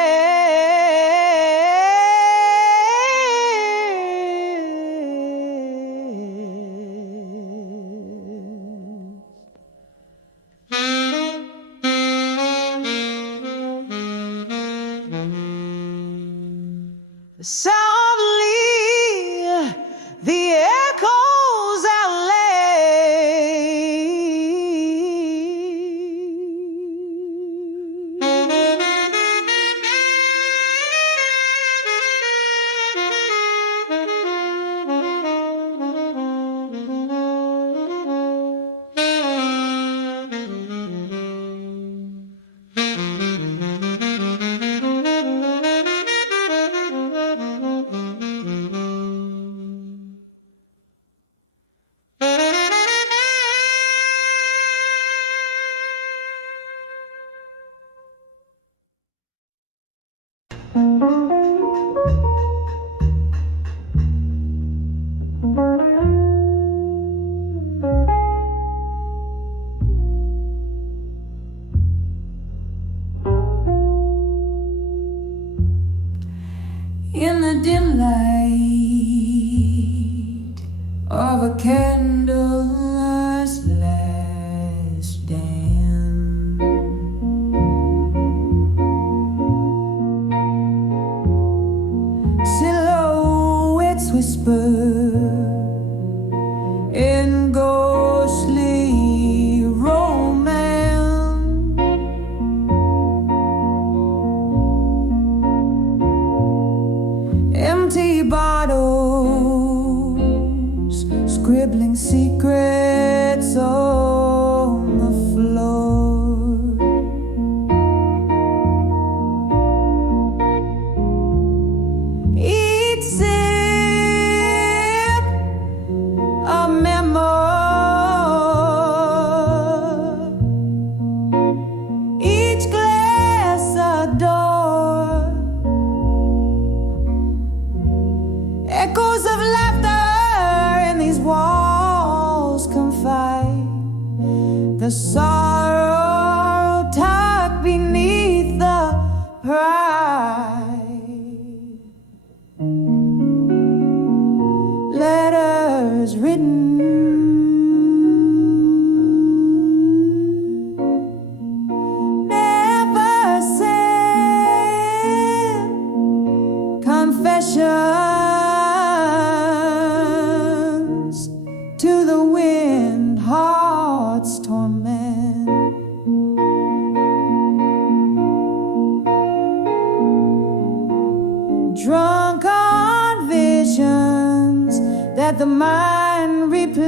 Softly, the echoes in the dim light of a candlelight's last dance. Silhouettes whisper in ghostly romance. Empty bottles, scribbling secrets on the floor. Each sip a memoir, each glass a door. Echoes of laughter in these walls confide the sorrow tucked beneath the pride. Letters written, never sent, confessions to the wind, heart's torment. Drunk on visions that the mind replays,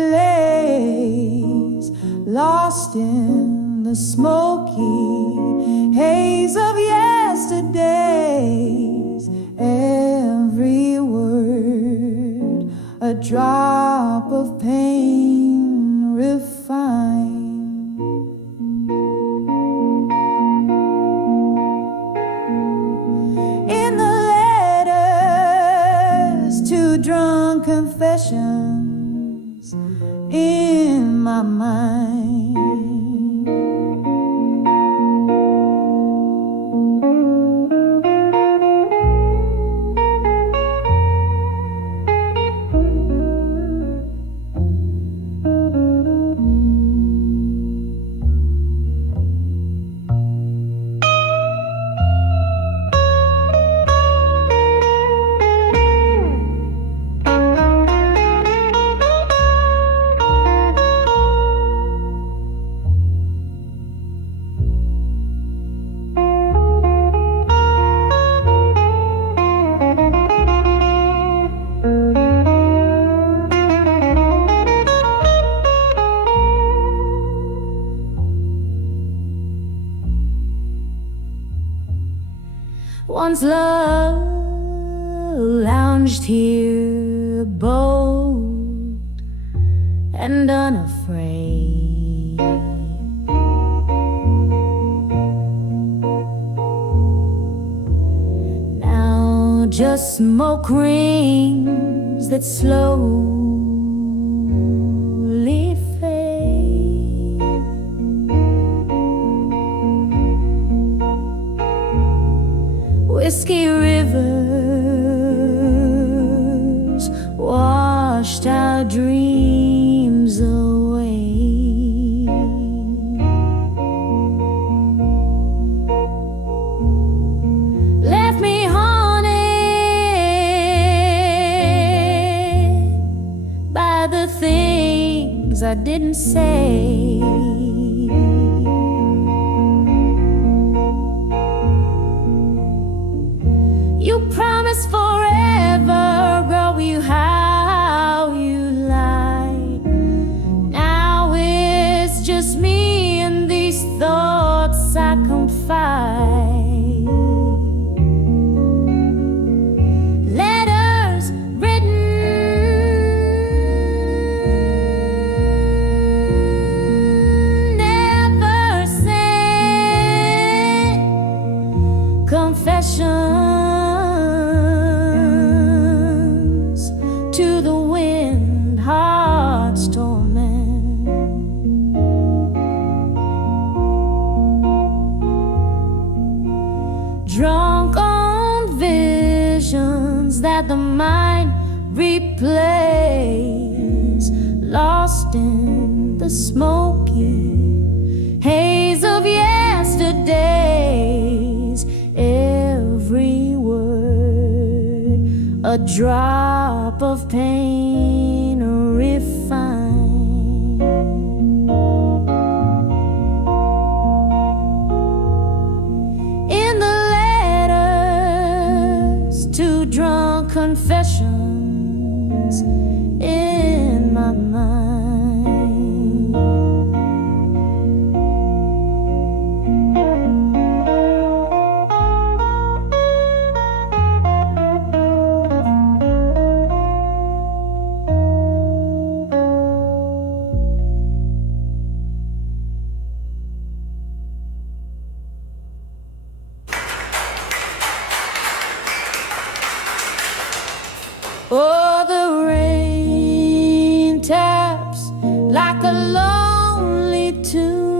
lost in the smoky haze of yesterdays. Every word a drop of pain refined. In the letters to drunk confessions in my mind. Once love lounged here, bold and unafraid. Now just smoke rings that slowly my dreams away. Left me haunted by the things I didn't say. You promised forever, girl, you how you lie. Now it's just me and these thoughts I confide. Letters written, never sent, confessions to the wind, heart's torment. Drunk on visions that the mind replays, lost in the smoky haze of yesterdays. Every word a drop of pain refined. In the letters, two drunk confessions in my mind. Oh, the rain taps like a lonely tune,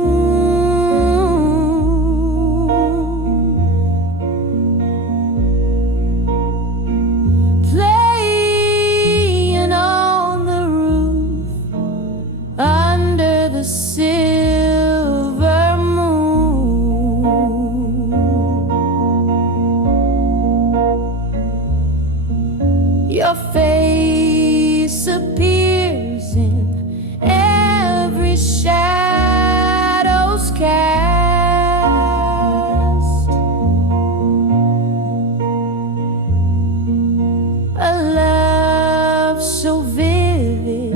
playing on the roof under the silver moon. Your face appears in every shadow's cast. A love so vivid,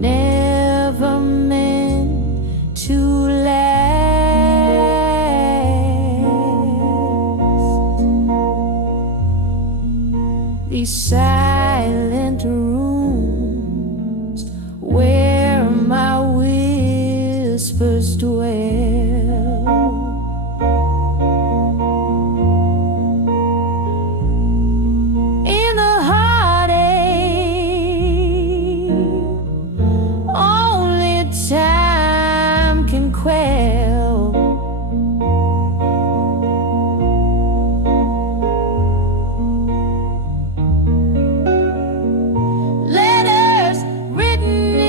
never meant to last. These silent rooms where my whispers dwell, in the heartache only time can quell. Letters written in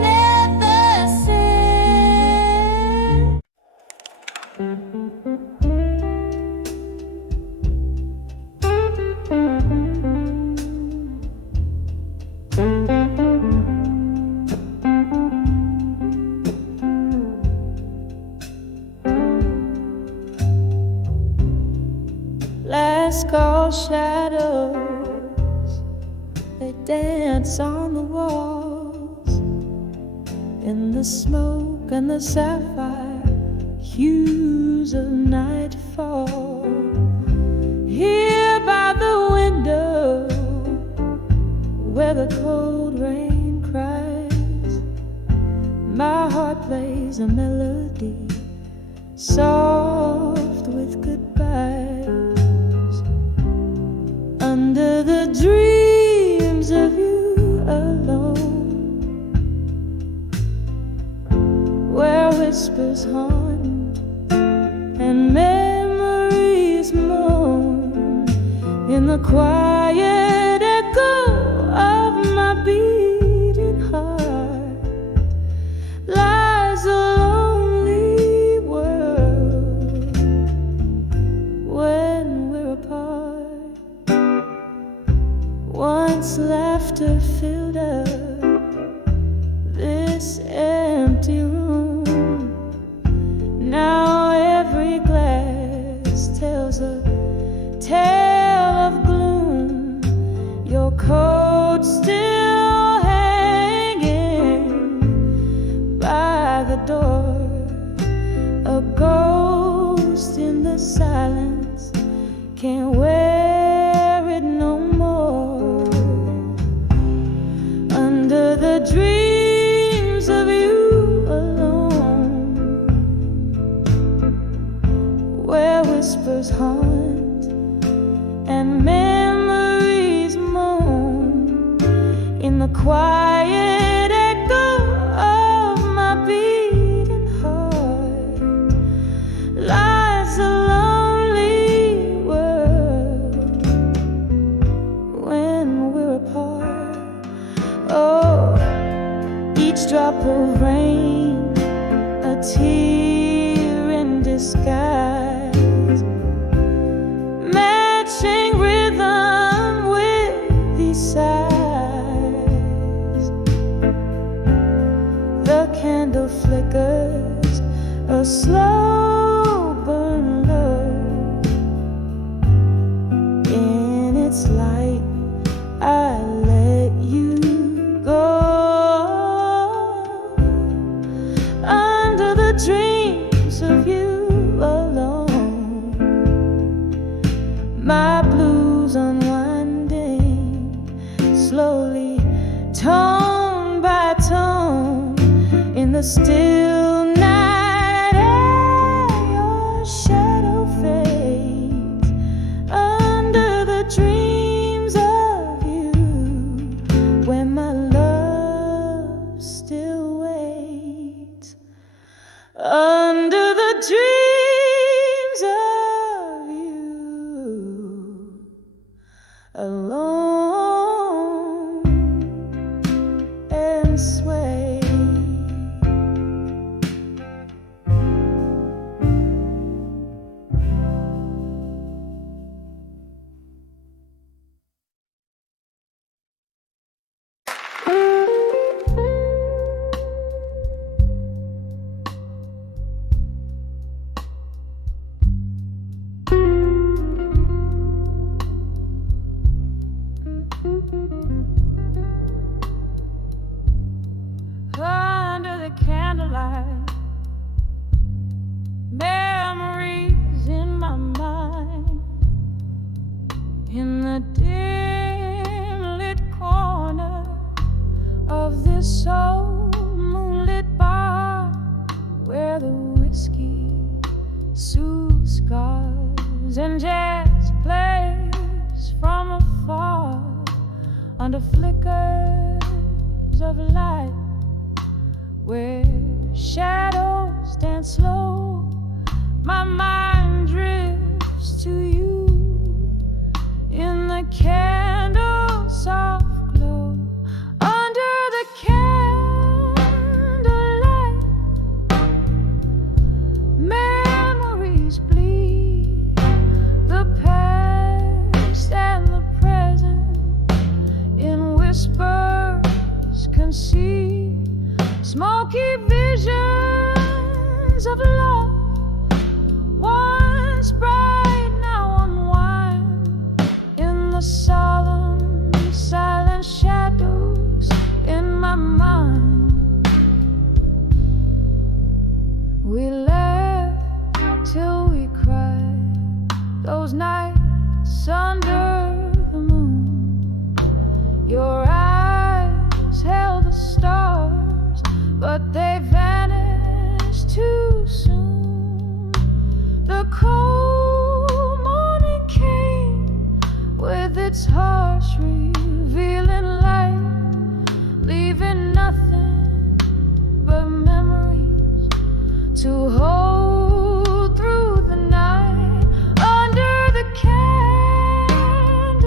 never sent. Last call shadows, they dance on the walls, in the smoke and the sapphire hues of nightfall. Here by the window, where the cold rain cries, my heart plays a melody soft with goodbyes. Under the dreams of you alone, where whispers haunt and memories moan, the quiet echo of my beating heart lies a lonely world when we're apart. Once laughter filled up this empty room, now every glass tells a tale of gloom. Your coat still hanging by the door, a ghost in the silence, can't wear it no more. Under the dreams of you alone, where whispers haunt and memories moan, in the quiet echo of my beating heart lies a lonely world when we're apart. Oh, each drop of rain, a tear in disguise, matching rhythm with these sighs. The candle flickers, a slow burn low. In its light, I let you go. Under the dreams of you alone, my blues unwinding slowly, tone by tone, in the still night air. Your shadow fades under the dreams of you, where my love still waits. Under the dreams of you alone and sway. Under the candlelight, memories in my mind, in the dim lit corner of this old moonlit bar, where the whiskey soothes scars and jazz plays from afar under flickers of light, where shadows dance slow. My mind drifts to you in the candle soft glow. Under the candlelight, memories bleed, the past and the present in whispers conceive. Smoky visions of love, once bright, now unwind, in the solemn, silent shadows in my mind. We laughed till we cried, those nights under the moon. Your eyes held the stars, but they vanished too soon. The cold morning came with its harsh revealing light, leaving nothing but memories to hold through the night. Under the candlelight,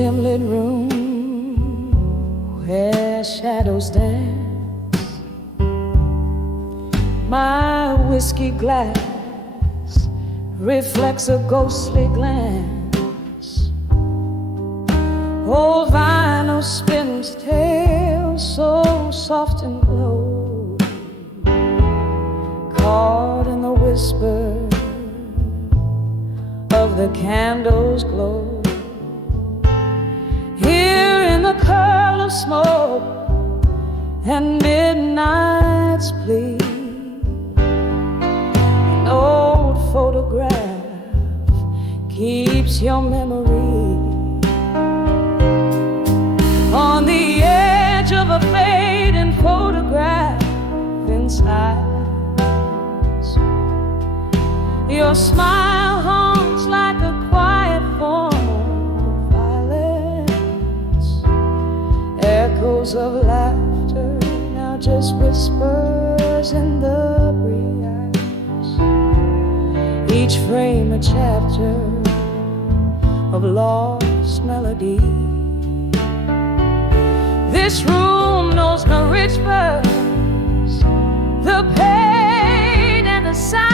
dim lit room where shadows dance. My whiskey glass reflects a ghostly glance. Old vinyl spins tales so soft and low, caught in the whisper of the candle's glow. Here in the curl of smoke and midnight's plea, an old photograph keeps your memory on the edge of a fading photograph in silence. Your smile haunts like a quiet form of violence. Echoes of laughter now just whispers in the breeze. Each frame a chapter of lost melody. This room knows no whispers, the pain and the sighs.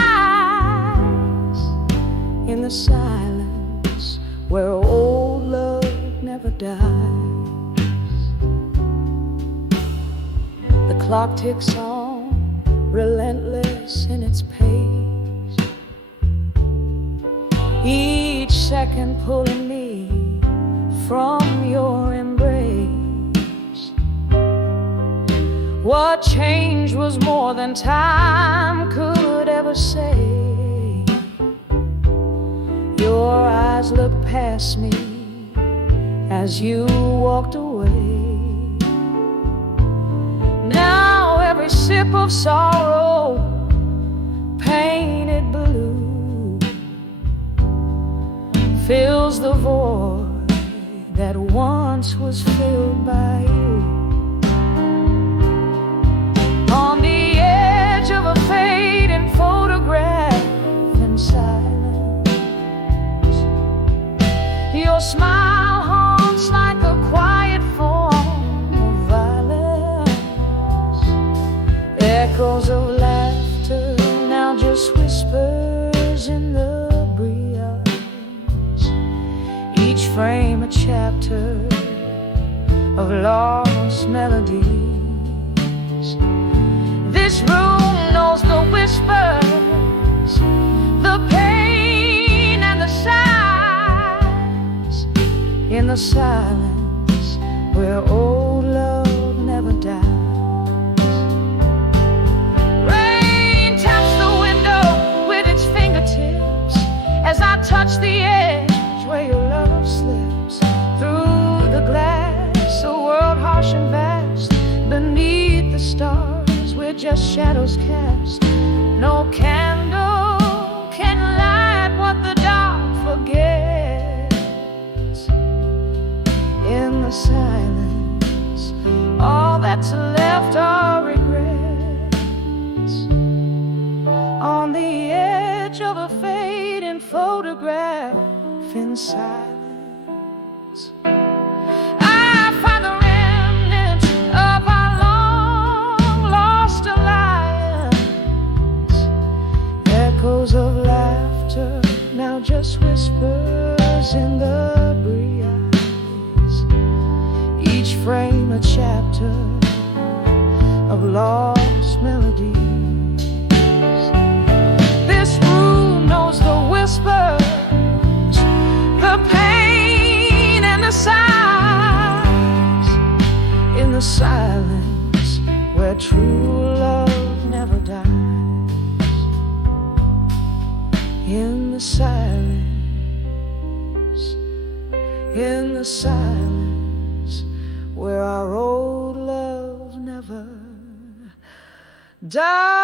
In the silence where old love never dies. The clock ticks on, relentless in its pace, each second pulling me from your embrace. What change was more than time could ever say. Your eyes looked past me as you walked away. Now every sip of sorrow painted blue fills the void that once was filled by you. On the edge of a fading photograph in silence, your smile haunts like a quiet form of violence. Echoes of laughter now just whispers in the breeze. Each frame a chapter of lost melody. This room knows the whispers, the pain and the sighs. In the silence where old love never dies. Rain taps the window with its fingertips as I touch the edge where your love slips through the glass. A world harsh and vast beneath the stars, just shadows cast. No candle can light what the dark forgets. In the silence, all that's left are regrets. On the edge of a fading photograph in silence, I find the remnants of our lost alliance. Echoes of laughter now just whispers in the breeze. Each frame a chapter of lost melodies. This room knows the whispers, the pain and the sighs. In the silence where true love never dies. In the silence where our old love never dies.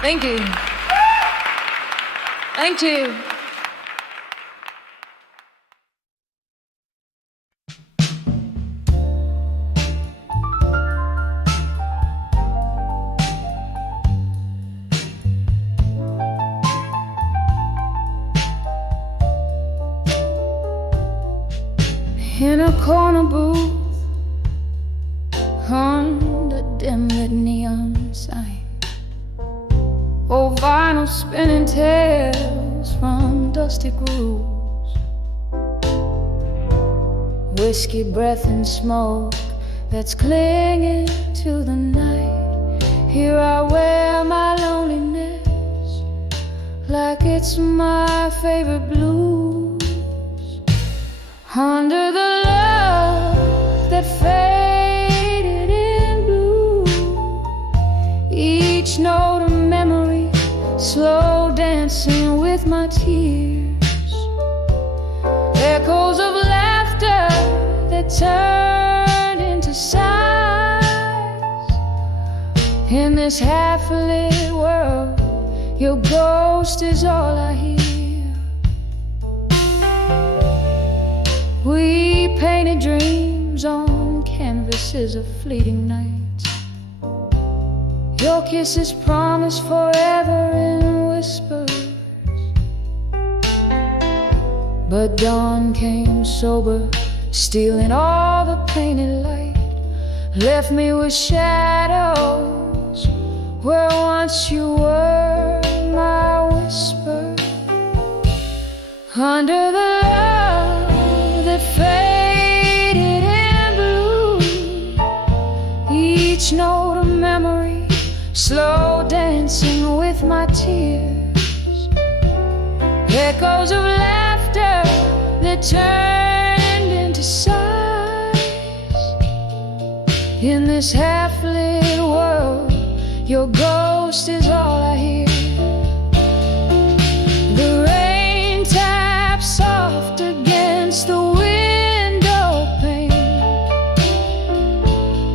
Thank you. Thank you. spinning tales from dusty grooves, whiskey breath and smoke that's clinging to the night. Here I wear my loneliness like it's my favorite blues, under the love that faded in blue. Each note of memory slow dancing with my tears, echoes of laughter that turned into sighs. In this half-lit world, your ghost is all I hear. We painted dreams on canvases of fleeting nights. Your kisses promised forever in whispers, but dawn came sober, stealing all the painted light, left me with shadows where once you were my whisper. Under the love that faded in blue, each note of memory slow dancing with my tears, echoes of laughter that turned into sighs. In this half-lit world, your ghost is all I hear. The rain taps soft against the window pane,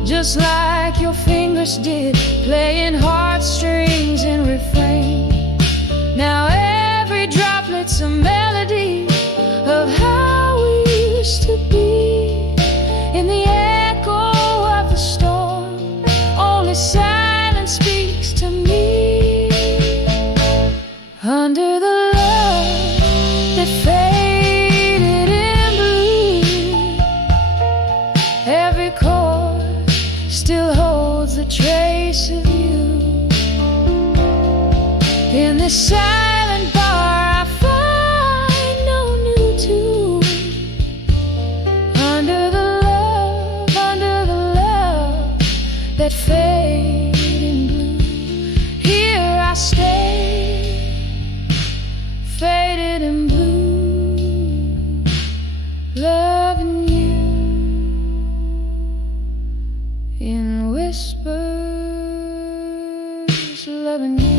just like your fingers did, playing heartstrings in refrain. Now every droplet's a melody of how we used to be. In the echo of the storm, only silence speaks to me. Under the love that faded in blue, every chord still holds a trace of you. In this silent bar I find no new tune. Under the love that faded in blue, here I stay, faded in blue, loving you in whispers, loving you.